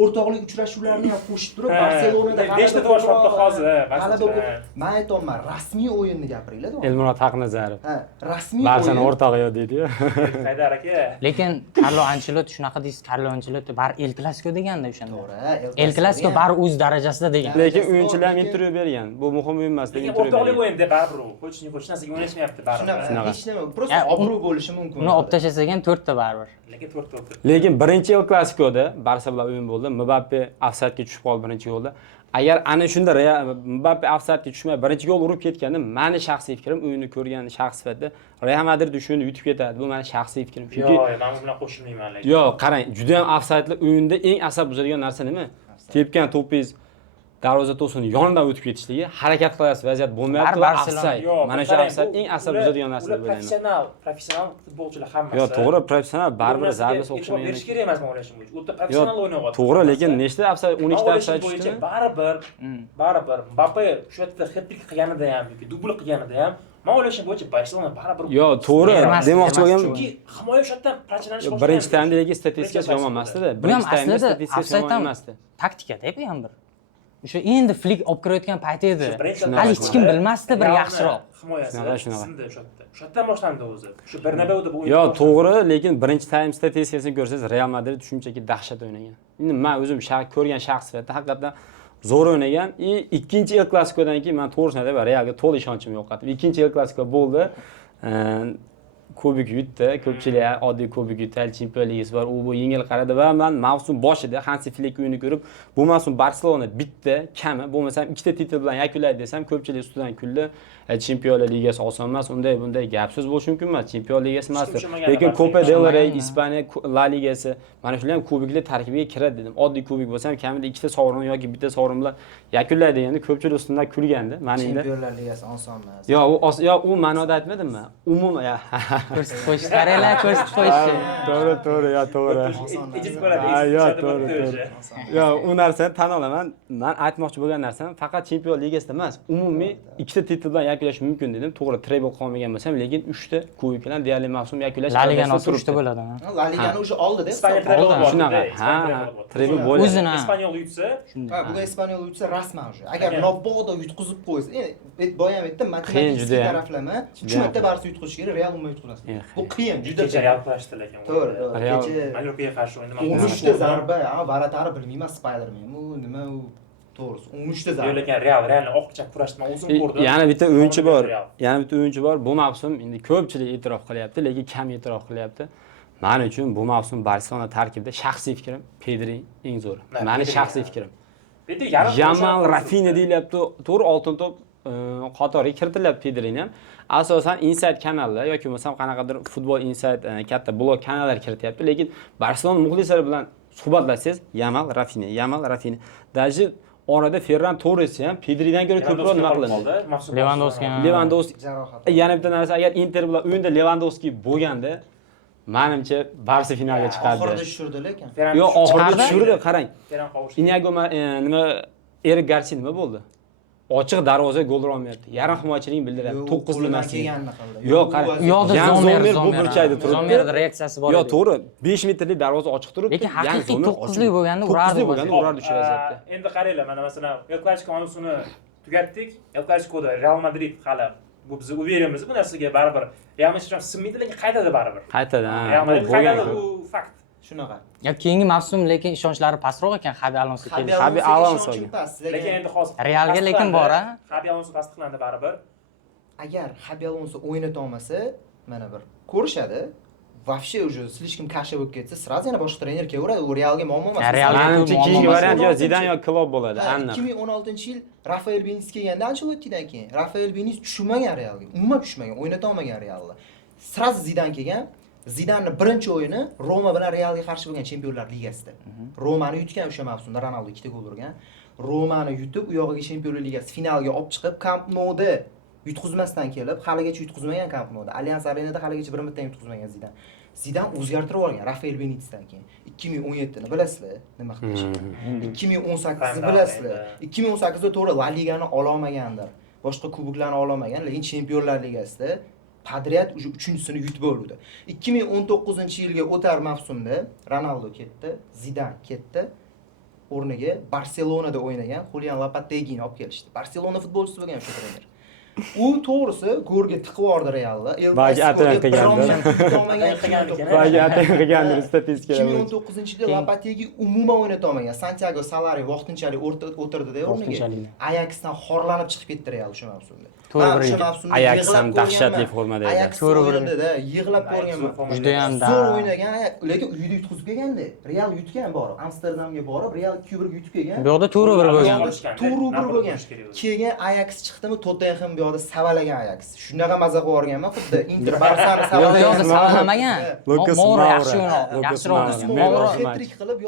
o'rtoqlik uchrashuvlarini ham qo'shib turib, Barselonada nechta to'g'ri shotdi hozir? Men aytayapman, rasmiy o'yinni gapiringlar. Elmurod Haqnazarov. Ha, rasmiy Barsani o'yin. o'rtog'i yo deydi-yu. Haydar aka. Lekin Carlo Ancelotti shunaqa deysiz, Carlo Ancelotti bar El Clasico deganda o'shanda. To'g'ri. El Clasico bar o'z darajasida degan. Lekin o'yinchilar ham intervyu bergan. Bu muhim o'yin emas degan Lekin intervyu o'rtoqlik bergan. o'yinda baribir u. Hech narsaga o'ynashmayapti baribir. Shunaqa, hech nima, просто Ya, obro' bo'lishi mumkin. Uni olib tashlasak ham 4 ta baribir. Lekin 4 to'p. Lekin birinchi El Klasikoda Barsa bilan o'yin bo'ldi. Mbappe ofsaydga tushib qoldi birinchi golda. Agar ana shunda Mbappe ofsaydga tushmay birinchi gol urib ketganda, meni shaxsiy fikrim, o'yinni ko'rgan shaxs sifatida Real Madrid shuni yutib ketadi. Bu meni shaxsiy fikrim. Chunki Yo'q, men bu bilan qo'shilmayman lekin. yo'q, qarang, juda ham ofsaydli o'yinda eng asab buzadigan narsa nima? Tepgan to'pingiz darvoza to'sini yonidan o'tib ketishligi, harakat qilyapsiz, vaziyat bo'lmayapti va ofsayd. Mana shu ofsayd eng asab buzadigan narsa deb o'ylayman. Professional futbolchilar hammasi. Yo'q, to'g'ri, professional baribir zarbasi o'xshamaydi. o'xshamagan. Berish kerak emas men o'ylashim bo'yicha. O'ta professional o'ynayapti. To'g'ri, lekin nechta ofsayd, 12 ta ofsayd bo'yicha tushdimi? baribir Mbappe shu yerda hat-trick qilganida ham yoki dubl qilganida ham men o'ylashim bo'yicha Barselona baribir. Yo'q, to'g'ri, Emas, demoqchi bo'lgan. Chunki himoya shu yerdan parchalanish boshladi. Birinchi taymda lekin statistikasi yomon emasdi-da. Bu ham Birinchi taymda aslida statistikasi yomon ofsayddan emasdi. taktikada bu ham bir. O'sha endi Flick olib kirayotgan payti edi. Birinchi Hali hech kim bilmasdi bir yaxshiroq. Himoyasi Shunaqa. sindi o'sha yerda. O'sha yerdan boshlandi o'zi. Shu Bernabeuda bu o'yin. Yo'q, to'g'ri, lekin birinchi taym statistikasini ko'rsangiz, Real Madrid shunchaki dahshat o'ynagan. Endi men o'zim ko'rgan shaxs sifatida haqiqatan zo'r o'ynagan. Ikkinchi El Klasikodan keyin men to'g'risini aytaman, Realga to'liq ishonchim yo'qotdi. Ikkinchi El Klasiko bo'ldi. Kubik yutdi, ko'pchilik oddiy kubik yutdi, Chempionlar Ligasi bor, u bu yengil qaradi va men mavsum boshida Hansi Flick o'yinini ko'rib, bu mavsum Barselona bitta, kami, bo'lmasam ikkita titul bilan yakunlaydi desam, ko'pchilik ustidan kuldi. Chempionlar Ligasi oson emas, bunday gapsiz bo'lishi mumkin emas. Chempionlar Ligasi emas. Lekin Copa del Rey, Ispaniya La Ligasi, mana shular ham kubiklar tarkibiga kiradi dedim. Oddiy kubik bo'lsa ham kamida ikkita sovrin yoki bitta sovrin bilan yakunlaydi deganda ko'pchilik ustidan kulgandi. Mana endi Chempionlar Ligasi oson emas. Yo'q, u ma'noda aytmadimmi? Umuman Ko'rsatib qo'yish, qaranglar, ko'rsatib qo'yish. To'g'ri, ya to'g'ri. Ijib bo'ladi. Yo'q, u narsani tan olaman. Men aytmoqchi bo'lgan narsam faqat Chempionlar Ligasida emas, umumiy ikkita titul bilan yakunlash mumkin dedim. To'g'ri, treble qolmagan bo'lsam, lekin 3 ta kubik bilan deyarli mavsum yakunlash. La Ligani olsa 3 ta bo'ladi. La Ligani o'sha oldida. Ispaniya treble bor. Shunaqa. Treble bo'ladi. O'zini. Ispanyol yutsa, Ha, bugun Ispaniya yutsa rasman o'sha. Agar Nobbodo yutqizib qo'ysa, endi boya ham aytdim, matematik taraflama, shu yerda barcha yutqizish kerak, Real umuman yutqizmas. Bu qiyin, juda kecha qiyin. yalqlashdi lekin. To'g'ri, Real. kecha Mallorcaga qarshi o'yinda 13 ta zarba, Varatari bilmayman, Spiderman, u nima u to'g'risi, 13 ta Yo'q, zarba. lekin Realni oq-chaq kurashni men o'zim ko'rdim. Yana bitta o'yinchi bor. Bu mavsum endi ko'pchilik e'tirof qilyapti, lekin kam e'tirof qilyapti. Men uchun bu mavsum Barselona tarkibida shaxsiy fikrim Pedri eng zo'ri. Meni shaxsiy fikrim. Bitta yarim Yamal, Rafinha deyilyapti. To'g'ri, oltin to'p qatoriga kiritilyapti Pedrini ham. Asosan Inside kanallar yoki bo'lmasam qanaqadir futbol Inside katta blog kanallar kirityapti, lekin Barselona muxlislari bilan suhbatlashsangiz Yamal, Rafinha. Daji orada Ferran Torres ham Pedridan ko'ra ko'proq nima qilindi. Lewandowski ham. Lewandowski Jarohat. yana bitta narsa, agar Inter bilan o'yinda Lewandowski bo'lganda, menimcha Barsa finalga chiqardi. Oxirida tushirdi lekin. Yo'q, oxirida Chiqardi. tushirdi, qarang. Ferran qovushdi. Inigo nima Erik Garcia nima bo'ldi? Ochiq darvoza gol ura olmayapti. Yarim himoyachining bildiryapti. 9 nimasi. Yo'q, qarang. U yoqda Yan Zomer bu burchakda turibdi. Zomerda reaksiyasi bor Yo'q, edi. to'g'ri. 5 metrlik darvoza ochiq turibdi. Lekin haqiqiy 9'lik bo'lganda urardi. 9'lik bo'lganda urardi shu vaziyatda. Endi qaranglar, mana masalan, El Clasico mavsumini tugatdik. El Clasicoda Real Madrid hali bu biz uveramiz bu narsaga baribir. Real Madrid ham sinmaydi, lekin qaytadi baribir. Qaytadi, ha. Real Madrid qaytadi, bu fakt. Shunaqa. Ya keyingi mavsum lekin ishonchlari pastroq ekan Xabi Alonso keldi. Xabi Alonso. Lekin endi hozir Realga lekin bor a. Xabi Alonso tasdiqlandi baribir. Agar Xabi Alonso o'ynata olmasa, mana bir ko'rishadi. Вообще уже слишком каша bo'lib ketsa, сразу yana boshqa trener kelaveradi. U Realga muammo emas. Menimcha keyingi variant yo Zidane yo Klopp bo'ladi, aniq. 2016-yil Rafael Benitez kelganda Ancelottidan keyin Rafael Benitez tushmagan Realga. Umuman tushmagan, o'ynata olmagan Realni. Sразу Zidane kelgan. Zidanning birinchi o'yini Roma bilan Realga qarshi bo'lgan Chempionlar Ligasida. Romani yutgan o'sha mavsumda Ronaldo 2 ta gol urgan. Romani yutib, u yog'iga Chempionlar Ligasi finaliga olib chiqib, Camp Nou'da yutqizmasdan kelib, haligacha yutqizmagan Camp Nou'da. Allianz Arenada haligacha bir marta ham yutqizmagan Zidane. Zidane o'zgartirib olgan Rafael Benitezdan keyin. 2017 ni bilasizlar, nima qilishdi? 2018 ni bilasizlar. 2018da to'g'ri La Ligani ola olmagandir. Boshqa kuboklarni ola olmagan, lekin Chempionlar Ligasida Padriyat уже 3-sini yutib oldi. 2019-yilga o'tar mavsumda Ronaldo ketdi, Zidane ketdi. O'rniga Barselonada o'ynagan Julian Lopetegini olib kelishdi. Barselona futbolchisi bo'lgan o'sha trener. U to'g'risi go'rga tiqib yubordi Realni. Balki atayin qilgandir. Balki atayin qilgandir statistikalar. 2019-yilda Lopetegi umuman o'ynata olmagan. Santiago Solari vaqtinchalik o'tirdi-da o'rniga. Ajaxdan xorlanib chiqib ketdi Real o'sha mavsumda. Ajax ham dahshatli formada edi. Ajax o'yinida yig'lab ko'rganman. Juda ham zo'r o'ynagan, lekin uyida yutqizib kelganda. Real yutgan borib, Amsterdamga borib, Real 2-1 yutib kelgan. Bu yoqda 4-1 bo'lgan. 4-1 bo'lgan. Keyin Ajax chiqdimi, Tottenham bu yoqda savalagan Ajax. Shunaqa maza qilib yuborganman, xuddi Inter Barsani savalagan. Bu yoqda savalamagan. Moura yaxshiroq. Moura hat-trick qilib,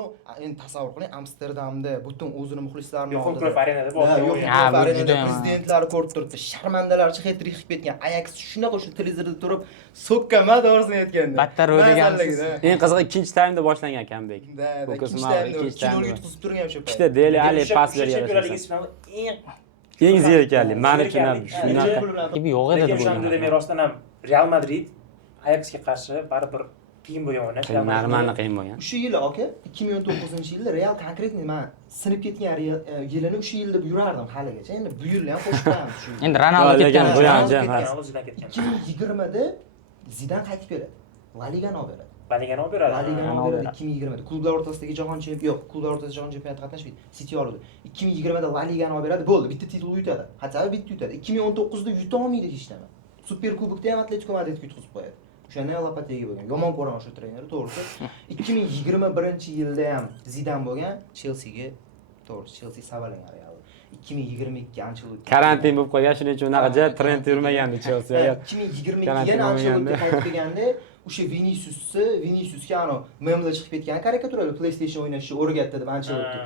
endi tasavvur qiling, Amsterdamda butun o'zini muxlislarini oldida. Yo'q, arenada bor. Arenada prezidentlari ko'rib turibdi. Sharmandalarcha hat-trick qilib ketgan. Ajax shunaqa o'sha televizorda turib, so'kkanman to'g'risini aytganda. Battar o'ynagansiz. Eng qizig'i ikkinchi taymda boshlangan comeback. Ikkinchi taymda ikkinchi yutqizib turgan o'sha payt. Ikkita Dele Alli pas bergan. Eng zerikarli, men uchun ham shunaqa. Bu yo'q edi deb o'shanda men rostdan ham Real Madrid Ajaxga qarshi baribir qiyin bo'lgan o'ynash. Normali qiyin bo'lgan. O'sha yili aka 2019-yilda Real konkretni men sinib ketgan yilini o'sha yilda yurardim haligacha. Endi bu yilni ham qo'shib qo'yamiz shu. Endi Ronaldo ketgan. 2020da Zidane qaytib keladi. La Ligani olib beradi. La Ligani olib beradi. La Ligani olib beradi 2020da. Klublar o'rtasidagi jahon chempionati yo'q, klublar o'rtasidagi jahon chempionatida qatnashmaydi. City oldi. 2020da La Ligani olib beradi. Bo'ldi, bitta titul yutadi. Hatto bitta yutadi. 2019da yuta olmaydi hech nima. Super Kubokda ham Atletico Madridga yutqizib qo'yadi. O'shanda Lopetegi bo'lgan. Yomon ko'raman o'sha trenerni, to'g'risi. 2021-yilda ham Zidane bo'lgan, Chelseaga to'g'ri, Chelsea savalagan Real. 2022 Ancelotti. Karantin bo'lib qolgan, shuning uchun unaqa trend yurmagandi Chelsea. 2022 yana Ancelotti qaytib kelganda o'sha Viniciusga ano memlar chiqib ketgan karikaturalar PlayStation o'ynashni o'rgatdi deb Ancelotti.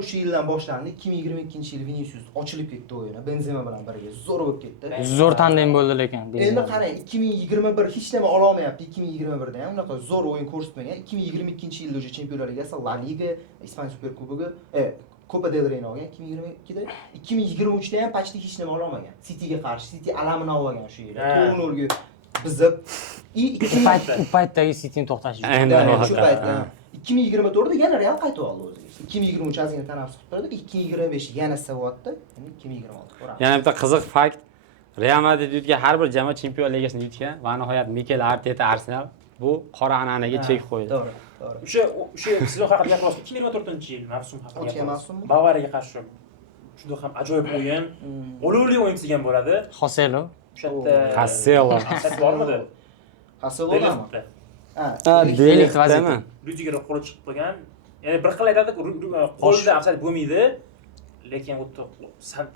O'sha yildan boshlandi. 2022-yil Vinicius ochilib ketdi o'yini. Benzema bilan birga zo'r bo'lib ketdi. Zo'r tandem bo'ldi lekin. Endi qarang, 2021 hech nima ola olmayapti. 2021da ham unaqa zo'r o'yin ko'rsatmagan. 2022-yilda o'sha Chempionlar Ligasi, La Liga, Ispaniya Super Kubogi, Copa del Reyni olgan 2022da. 2023da ham почти hech nima ola olmagan. Cityga qarshi City alamini olgan o'sha yil. 4-0 ga bizib u paytdagi Cityni to'xtatish shu paytda 2024da yana Real qaytib oldi o'ziga. 2023 ozgina tanaffus qilib turdik, 2025 yana savodda, 2026 Yana bitta qiziq fakt. Real Madrid yutgan har bir jamoa Chempionlar Ligasini yutgan va nihoyat Mikel Arteta Arsenal bu qora an'anaga chek qo'ydi. To'g'ri. O'sha sezon haqida gapiramiz. 2024-yil mavsum haqida gapiramiz. Bavariyaga qarshi juda ham ajoyib o'yin. Oluli o'yin chizgan bo'ladi. Xoselo. O'sha yerda Xoselo. bormidi? Xaselodami? Deliktmi? Rudiger qo'li chiqib qolgan. Ya'ni bir xil aytadi, qo'lda afsal bo'lmaydi, lekin u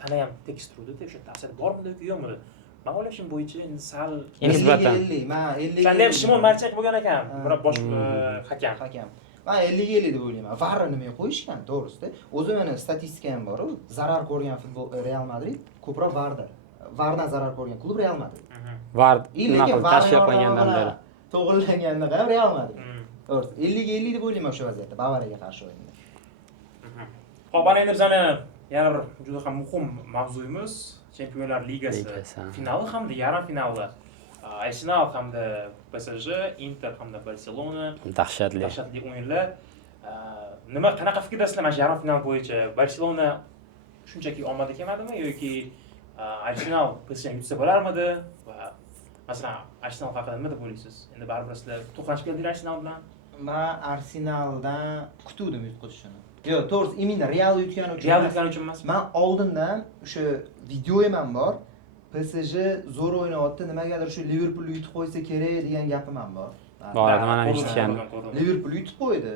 tana ham tekis turdi. O'sha yerda afsal bormidi yoki yo'qmidi? Men o'ylashim bo'yicha endi sal nisbatan. Men 50. Shunda ham Shimon Marchak bo'lgan ekan, biroq bosh hakam. Men 50-50 deb o'ylayman. VARni nimaga qo'yishgan, to'g'risida. O'zi meni statistika ham bor. Zarar ko'rgan futbol Real Madrid ko'proq VARda. VARdan zarar ko'rgan klub Real Madrid. var Lekin tashkil qilgandan beri to'g'rilanganda ham Real Madrid. To'g'ri. 50-50 deb o'ylayman o'sha vaziyatda Bavariyaga qarshi o'yinda. Hop, ana endi bizani yana bir juda ham muhim mavzuyimiz Chempionlar Ligasi finali hamda yarim finali. Arsenal hamda PSG, Inter hamda Barselona dahshatli o'yinlar. Nima qanaqa fikrdasizlar mana shu yarim final bo'yicha? Barselona shunchaki omadi kelmadimi yoki Arsenal PSGni yutsa bo'larmidi va masalan Arsenal haqida nima deb o'ylaysiz? Endi baribir sizlar to'qnash keldinglar Arsenal bilan. Men Arsenaldan kutuvdim yutqizishini. Yo'q, to'g'risi, imенно Real yutgani uchun. Real yutgani uchun emas. Men oldindan o'sha videoyim ham bor. PSG zo'r o'ynayapti, nimagadir shu Liverpoolni yutib qo'ysa kerak degan gapim ham bor. bor edi, mana eshitgandim. Liverpool yutib qo'ydi.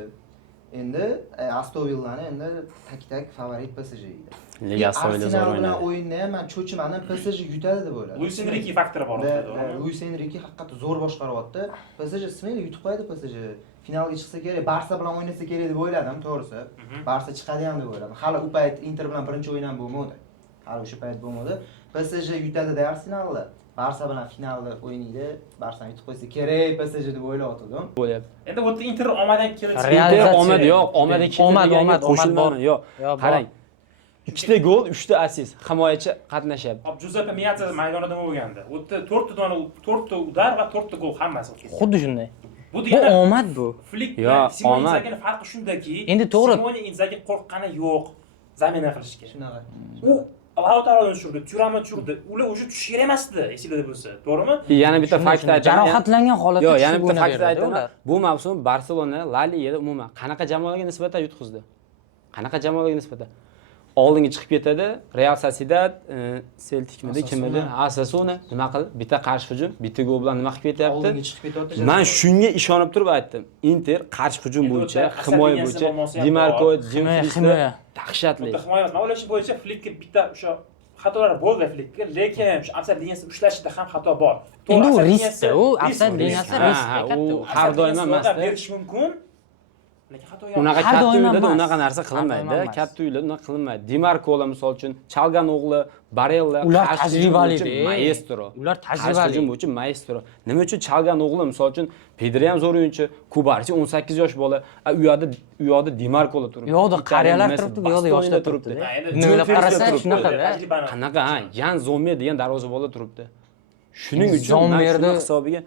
Endi Aston Villani endi tak favorit PSG edi. Liga Aston Villa zo'r o'ynadi. o'ynadi. O'yinni ham men cho'chimadan PSG yutadi deb o'yladim. Luis Enrique faktori bor o'rtada. Luis Enrique haqiqatda zo'r boshqaryapti. PSG smayli yutib qo'ydi PSG. Finalga chiqsa kerak, Barsa bilan o'ynasa kerak deb o'yladim, to'g'risi. Barsa chiqadi ham deb o'yladim. Hali u payt Inter bilan birinchi o'yin ham bo'lmadi. Hali o'sha payt bo'lmadi. PSG yutadi-da Arsenalni. Barsa bilan finalda o'ynaydi. Barsani yutib qo'ysa kerak PSG deb o'ylayotgandim. Bo'lyapti. Endi bu yerda Inter omadan kelsa, Inter omad yo'q, omad omad qo'shilmadi, yo'q. Yo'q, Qarang. 2 gol, 3 ta assist, himoyachi qatnashyapti. hop Giuseppe Meazza maydonida nima bo'lganda? U yerda 4 ta udar va 4 ta gol hammasi o'tgan. Xuddi shunday. Bu Bu degani omad bu. Flick Yo, bilan Simone omad. Inzaghining farqi shundaki, Endi to'g'ri. Simone Inzaghi qo'rqqani yo'q zamina qilishga. Shunaqa. U Lautaro'ni tushirdi, Tyuramni tushirdi. Ular o'sha tushish kerak emasdi, esingizda bo'lsa, to'g'rimi? Yana bitta fakt aytaman. Jarohatlangan holatda Yo'q, yana tushib bitta fakt o'ynaveradi aytaman. ular. Bu mavsum Barselona La Ligada umuman qanaqa jamoalarga nisbatan yutqizdi? Qanaqa jamoalarga nisbatan? Oldinga chiqib ketadi. Real Sociedad, Celticmidi, kimidi? Osasuna nima qildi? Bitta qarshi hujum, bitta gol bilan nima qilib ketyapti? Oldinga chiqib ketyapti. Men shunga ishonib turib aytdim. Inter qarshi hujum bo'yicha, himoya bo'yicha Di Marco, Dumfries dahshatli. Bitta himoya emas. Men o'ylashim bo'yicha Flickga bitta o'sha xatolar bo'ldi Flickga, lekin shu afsar liniyasini ushlashida ham xato bor. Endi u riskda, u afsar liniyasi riskda katta. U har doim emas. berish mumkin. Lekin xato yo'q. Unaqa Har katta doim uylarda emas. unaqa narsa Har doim qilinmaydi. emas. Katta uylarda unaqa qilinmaydi. Di Marco'lar misol uchun, Chalgan o'g'li, Barella Ular qarshi tajribali hujum edi. maestro. Ular Qarshi tajribali. hujum bo'yicha maestro. Nima uchun Chalgan o'g'li misol uchun Pedri ham zo'r o'yinchi, Kubarchi 18 yosh bola, u yoqda Di Marco'lar turibdi. U yoqda qariyalar Messi, turibdi, bu yoqda yoshlar Bastone'lar turibdi. Endi Nima o'ylab Joe qarasa Felix shunaqa turibdi, da. Qanaqa, ha, Yan Zomer degan darvozabola turibdi. Shuning uchun Zomerni- men shuni hisobiga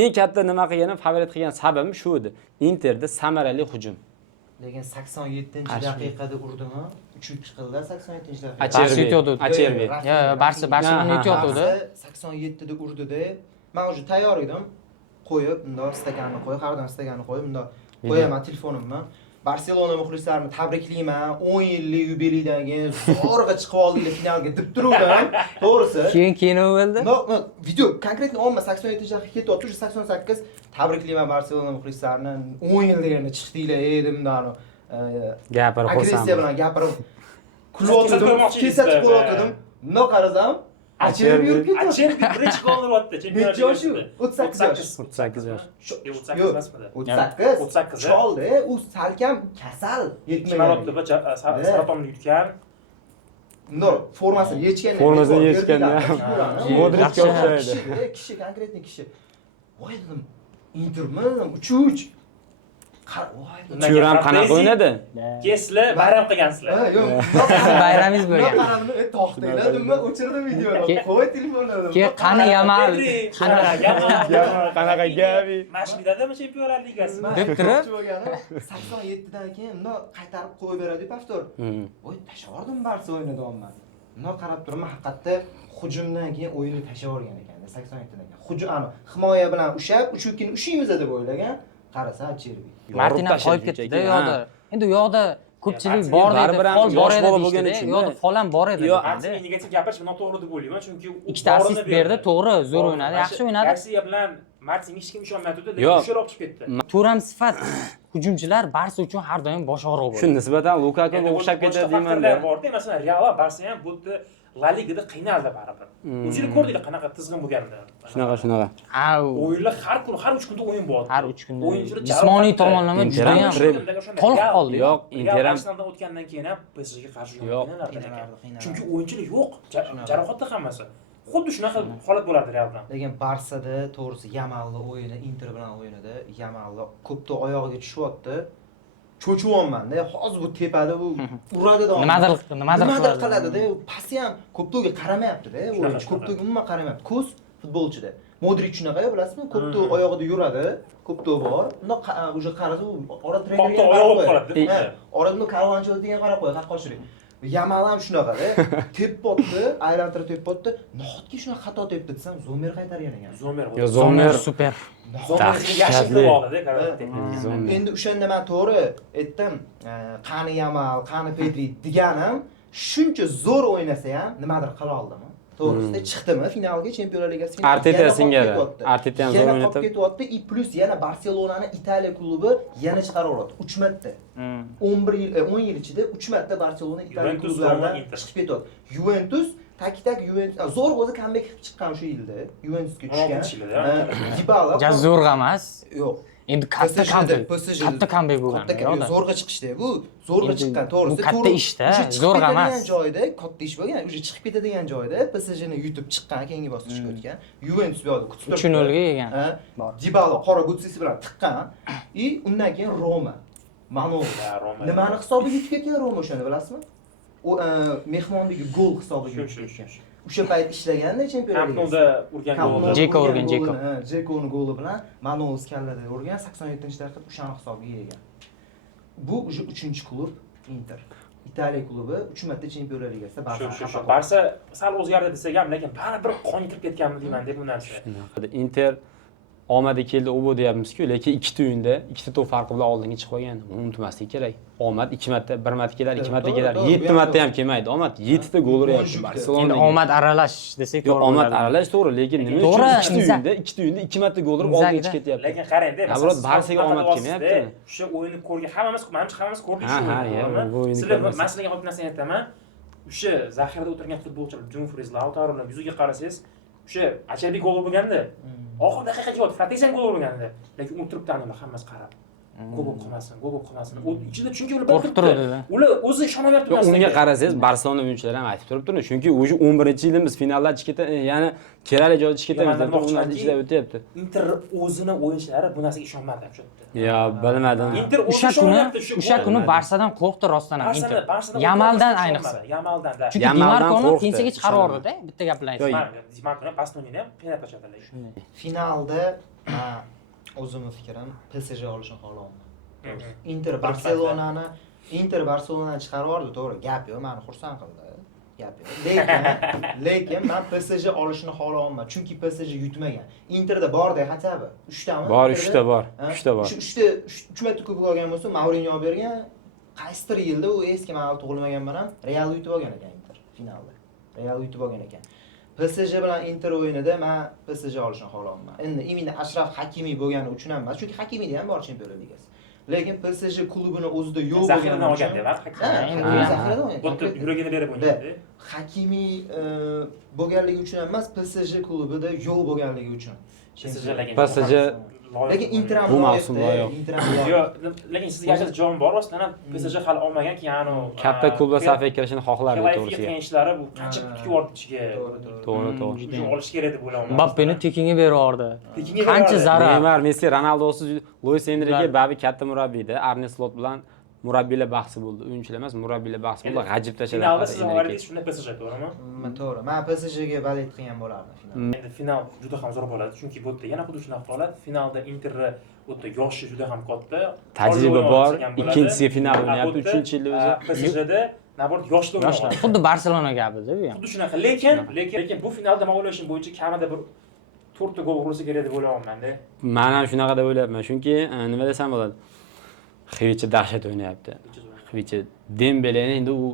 eng katta nima qilganim, favorit qilgan sababim shu edi. Interda samarali hujum. Lekin 87-daqiqada urdimi? 3-3 qildi 87-daqiqada. Barsa yutadi. Acherbi. Yo, Barselona yutayotdi. 87 da urdida. Men o'sha tayyor edim. Qo'yib, bundoq stakanni qo'yib, qardan stakanni qo'yib, bundoq qo'yaman telefonimni. Barselona muxlislarini tabriklayman. 10 yillik yubileydan keyin zo'rg'a chiqib oldinglar finalga deb turuvdim. To'g'risi. Keyin nima bo'ldi? No, video konkretno 87-daqiqa ketyapti, o'sha 88 tabriklayman Barselona muxlislarini. 10 yil deganda chiqdinglar, demdan. Gapirib Agressiya qo'ysam. bilan gapirib kulotdim, kesatib qo'yotdim. Bundoq qarasam, Acherbi yurib ketyapti. Acherbi birinchi golni uribdi Chempionlar Necha yoshi? 38 yosh. 38 yosh. 38 emasmidi? 38. 38. Choldi, u salkam kasal Chimarobda yetmagan. va saratonni yutgan. Bundoq formasini yechgan. Formasiini yechgan, Modricga o'xshaydi. Kishi, konkretniy kishi. Voy dedim, Intermi dedim, 3-3. Voy dedim. Tyuram qanaqa o'ynadi? Keslar bayram qilgansizlar. Ha, yo'q. Bayramingiz bo'lgan. Qaradim, to'xtayladimmi? O'chirdim videoni. Qo'y telefonni. Keyin qani Yamal, Qanaqa gapi? Mana shu yerdami Chempionlar Ligasi? deb turib 87 dan keyin bundoq qaytarib qo'yib beradi pastor. Voy, tashlavordim Barsa o'yinida olman. Bundoq qarab turibman, haqiqatda hujumdan keyin o'yinni tashlavorgan ekan 87 dan keyin. Hujum, himoya bilan ushab, uchukini ushaymiz deb o'ylagan. Qarasa Acherbi. Martin ham qo'yib ketdi-da yo'qda. Endi u yoqda ko'pchilik bor edi, baribir ham fol bor yosh edi bola deyishdi-da. bo'lgani uchun, Yo'qda fol ham bor edi. Yo'q, deganda. Arsenal negativ gapirish noto'g'ri deb o'ylayman, chunki u Ikkita assist berdi, to'g'ri, zo'r o'ynadi, yaxshi o'ynadi. Garcia bilan Martin hech kim ishonmaydi, lekin Yo'q. o'sha olib chiqib ketdi. Turam sifat hujumchilar Barsa uchun har doim bosh og'riq Shu bo'ladi. nisbatan Lukakuga o'xshab ketadi deyman-da. Bor-da, masalan, Real va Barsa ham bu yerda La Ligada qiynaldi baribir. O'zinglar ko'rdinglar qanaqa tizg'in bo'lganini. Shunaqa. Ha, O'yinlar har 3 kunda o'yin bo'ladi. har 3 kunda. O'yinchilar Jismoniy tomonlama Inter ham juda tolib qoldi. Yo'q, Inter ham Arsenaldan o'tgandan keyin ham PSJga qarshi Yo'q. qiynaladi. Chunki o'yinchilar yo'q, jarohatda hammasi. Xuddi shunaqa holat bo'lardi Real bilan. Lekin Barsada to'g'risi Yamalni o'yini, Inter bilan o'yinida Yamalni ko'pda oyog'iga tushyapti. Cho'chiyapman-da. Hozir bu tepada bu uradi da. Nimadir qiladi-da. Pasi ham ko'pto'ga qaramayapti-da. O'yinchi ko'pto'ga umuman qaramayapti. Ko'z futbolchida. Modric shunaqa, bilasizmi? Ko'pto oyog'ida yuradi, ko'pto bor. Unda o'sha qarasa u ora trenerga oyog'i qoladi. Orada Karvanchi o'tgan qarab qo'yadi, haqqochilik. Yamal ham shunaqa-da. Tepbotdi, aylantirib tepbotdi. Nahotki shunaqa xato tepdi desam, Zomer qaytargan ekan. Zomer super. Endi o'shanda men to'g'ri aytdim, qani Yamal, qani Pedri deganim, shuncha zo'r o'ynasa ham nimadir qila oldim. To'g'risida chiqdimi finalga, Chempionlar Ligasi finaliga. Arteta singari. Arteta ham zo'r Yana o'ynadi. ketyapti, i plus yana Barselonani Italiya klubi yana chiqaryapti. 3 marta. 11 yil, 10 yil ichida 3 marta Barselona Italiya klublaridan chiqib ketyapti. Juventus tak Juventus zo'r o'zi comeback qilib chiqqan o'sha yilda. Juventusga tushgan. Dybala Zo'rg'a emas. yo'q. Endi katta comeback bo'lgan. Katta zo'rg'a chiqishdi. Bu zo'rga chiqqan, to'g'risi. Bu katta ishda, zo'rg'a emas. joyda katta ish bo'lgan, o'sha chiqib ketadigan joyda PSJni yutib chiqqan, keyingi bosqichga o'tgan. Juventus bu yoqda kutib turibdi. 3-0 ga yegan. Dybala qora butsisi bilan tiqqan. Undan keyin Roma. Manol. Nimani hisobiga yutib ketgan Roma o'shani bilasizmi? O mehmondagi gol hisobiga yutib ketgan. O'sha payt ishlaganda Chempionlar Kampnolda urgan gol. Jekoni goli bilan Manolis kallada urgan 87-daqiqada o'shani hisobiga yegan. Bu уже 3-klub Inter. Italiya klubi 3 marta Chempionlar Ligasida Barsa sal o'zgardi desak ham, lekin baribir qon kirib ketganmi deyman deb bu narsa. Inter omadi keldi, u bu deyapmiz-ku, lekin ikkita o'yinda ikkita to'p farqi bilan oldinga chiqib qolgan. Uni unutmaslik kerak. Omad 2 marta, 1 marta kelar, 2 marta kelar, 7 marta ham kelmaydi. Omad 7 ta gol uryapti Barselona. Endi omad aralash desak to'g'ri. Yo'q, omad aralash to'g'ri, lekin nima uchun ikkita o'yinda 2 marta gol urib oldinga chiqib ketyapti. Lekin qarang-da, masalan, Barsaga omad kelmayapti. O'sha o'yinni ko'rgan hammamiz ko'rdik shu. Sizlar masalaga olib narsani aytaman. O'sha zaxirada o'tirgan futbolchilar Dumfries, Lautaro bilan yuziga qarasangiz, o'sha ajabiy gol bo'lganda, oxir daqiqaga o'tib Fratezian gol bo'lganda, lekin o'tiribdi ular hammasi qarab. Gol qilmasin. U ichida chunki ular qo'rqib turadi. Ular o'zi ishonamayapti. Unga qarasangiz, Barselona o'yinchilari ham aytib turibdi, chunki o'sha 11-yilimiz finalda chiqib ketadi, ya'ni kerakli joyda chiqib ketamiz deb ular ichida o'tyapti. Inter o'zini o'yinchilari bu narsaga ishonmadi shu yerda. Yo, bilmadim. Inter o'sha kuni Barsadan qo'rqdi rostdan ham Inter. Yamaldan ayniqsa. Yamaldan-da. Chunki Dimarkoni pensiyaga chiqarib yubordi-da, bitta gap bilan aytsam. Dimarkoni Bastonini ham penalti tashlatdilar. Finalda o'zimning fikrim PSG olishni xohlayman. Inter Barselonani chiqarib yubordi, to'g'ri, gap yo'q, meni xursand qildi. Gap yo'q. Lekin men PSG olishni xohlayman, chunki PSG yutmagan. Interda borda хотя бы 3 tami. Bor, 3 ta bor. 3 ta bor. 3 marta ko'p olgan bo'lsa, Mourinho olib bergan. Qaysidir yilda u eski ma'lum tug'ilmaganman ham Real yutib olgan ekan Inter finalda. Real yutib olgan ekan. PSG bilan Inter o'yinida men PSG olishni xohlayman. Endi imini Ashraf Hakimi bo'lgani uchun ham emas, chunki Hakimida ham bor Chempionlar Ligasi. Lekin PSG klubini o'zida yo'q bo'lgani uchun zaxiradan olgan. Bo'tib yuragini berib o'ynadi. Hakimi bo'lganligi uchun emas, PSG klubida yo'q bo'lganligi uchun. PSG lekin Inter ham bu mavsum yo'q. Yo'q, lekin sizga yaxshi javobim bor, rostdan PSG hali olmagan, ya'ni katta klublar safiga kirishini xohlardi to'g'risi. Kelgan ishlari bu qancha pul yordi ichiga. To'g'ri. Shu olish kerak deb o'ylayman. Mbappeni tekinga berib yubordi. Qancha zarar. Neymar, Messi, Ronaldo'siz Luis Enrique babi katta murabbiyda, Arne Slot bilan murabbiylar bahsi bo'ldi. O'yinchilar emas, murabbiylar bahsi bo'ldi. G'ajib tashladi. Finalda siz oldingiz shunda PSG, to'g'rimi? To'g'ri. Men PSG ga balet qilgan bo'lardim finalda. Endi final juda ham zo'r bo'ladi, chunki bu yerda yana xuddi shunaqa holat. Finalda Inter o'tda yoshi juda ham katta. Tajriba bor. Ikkinchisi final o'ynayapti, 3-yilda o'zi. PSJda nabort yoshlar o'ynayapti. Xuddi Barselona gabida bu ham. Xuddi shunaqa. Lekin bu finalda men o'ylashim bo'yicha kamida bir 4 ta gol urilsa kerak deb o'ylayapman-da. Men ham shunaqa deb o'ylayapman, chunki nima desam bo'ladi? Xvicha dahshat o'ynayapti. Xvicha Dembeleni endi u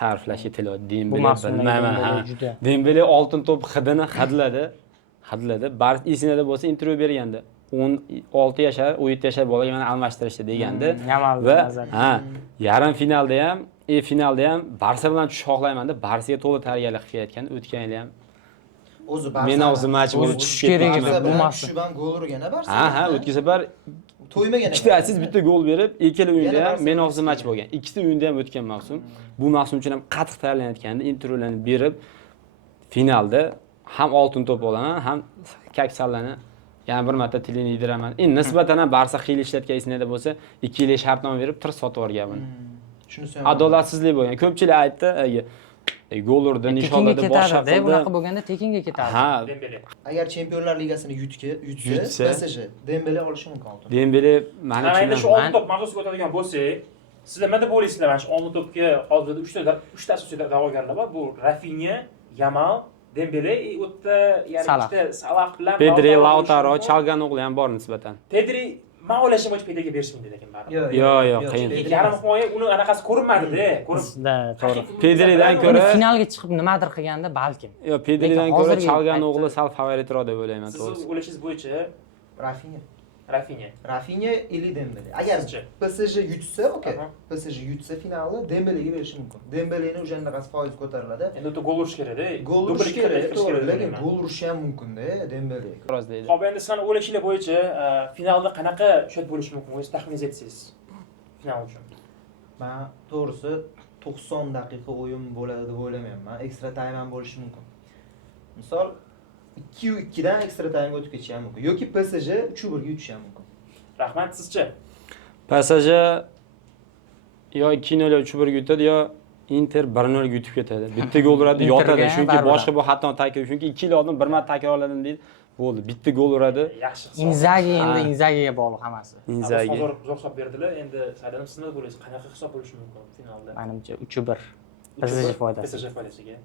ta'riflashga kelayapti. Dembele bilmayman. Dembele oltin to'p hidini hidladi. Barcha esinada bo'lsa intervyu berganda 16 yashar, 17 yashar bolaga meni almashtirishdi degandi. Va yarim finalda ham finalda ham Barsa bilan tushish xohlayman deb Barsaga to'g'ri tayyorgarlik qilayotgan. O'tgan yil ham o'zi men of the match bo'lib tushish tushib kerak ketgan. edi. Bo'lmasdi. Shu bilan gol urgan Barsa. Ha, o'tgan safar To'ymagan. ikkita assist, bitta gol berib, ikkala o'yinda Yana ham Barsa men of the bilan match bo'lgan. Ikkita o'yinda ham o'tgan mavsum. Bu mavsum uchun ham qattiq tayyorlanayotganda intervyularni berib, finalda ham oltin to'p olaman, ham Kaksallarni yana bir marta tilini yediraman. Endi nisbatan ham Barsa xiyla ishlatgan esingizda bo'lsa, 2 yil shartnoma berib, tir sotib yuborganman. Shunisi ham Adolatsizlik bo'lgan. Ko'pchilik aytdi, gol urdi, nishonladi, boshqa ketadi, qildi. bunaqa bo'lganda tekinga ketadi. Ha, Dembele. agar Chempionlar Ligasini yutsa, PSG Dembele olishi mumkin oltin. Dembele Mana endi shu oltin to'p mavzusiga o'tadigan bo'lsak, sizlar nima deb o'ylaysizlar? Mana shu oltin to'pga hozirda 3 ta asosiy da'vogarlar bor. Bu Rafinha, Yamal, Dembele, u yerda yana Salah. ikkita Salah bilan Pedri, Lautaro, Chalganoglu ham bor nisbatan. Pedri men o'ylashim bo'yicha Pedriga berishmaydi lekin baribir. Yo'q, qiyin. Yarim himoya uni anaqasi ko'rinmadi-da, Da, to'g'ri. Pedridan Uni ko'ra, finalga chiqib nimadir qilganda balkim. Pedridan Lekin ko'ra hozirgi Chalganoglu paytda- sal favoritroq deb o'ylayman, Siz to'g'risi. o'ylashingiz bo'yicha Rafinha Rafinha. ili Dembele. Agar Sizcha? PSG yutsa, okey. Aha. PSG yutsa finalda Dembelega berishi mumkin. Dembeleni o'sha anaqasi foiz ko'tariladi. Endi u gol urish kerak-da. Gol Dubl urish ikkita kerak, kirish to'g'ri, kerak lekin deyman. gol urishi ham mumkin-da Dembele. Xo'roz deydi. Xo'p, endi sizlarning o'ylashinglar bo'yicha finalda qanaqa shot bo'lishi mumkin? O'zingiz taxmin etsangiz final uchun. Men to'g'risi 90 daqiqa o'yin bo'ladi deb o'ylamayman. Ekstra time ham bo'lishi mumkin. Misol 2-2 dan ekstra time o'tib ketishi ham mumkin yoki PSG 3-1 ga yutishi ham mumkin. Rahmat, sizcha? PSG yo 2-0 3-1 yutadi yo Inter 1-0 yutib ketadi. Bitta gol uradi, Interga yotadi. ham Chunki baribir. boshqa bu xatoni takror, chunki 2 yil oldin bir marta takrorladim deydi. Bo'ldi. Bitta gol uradi. Yaxshi hisob. Inzagi endi Ha. Inzagiga bog'liq hammasi. Inzagi. Zo'r hisob berdilar. Endi Saidam siz nima bo'laysiz? Qanaqa hisob bo'lishi mumkin finalda? Menimcha 3-1. PSG foydasiga. PSG foydasiga.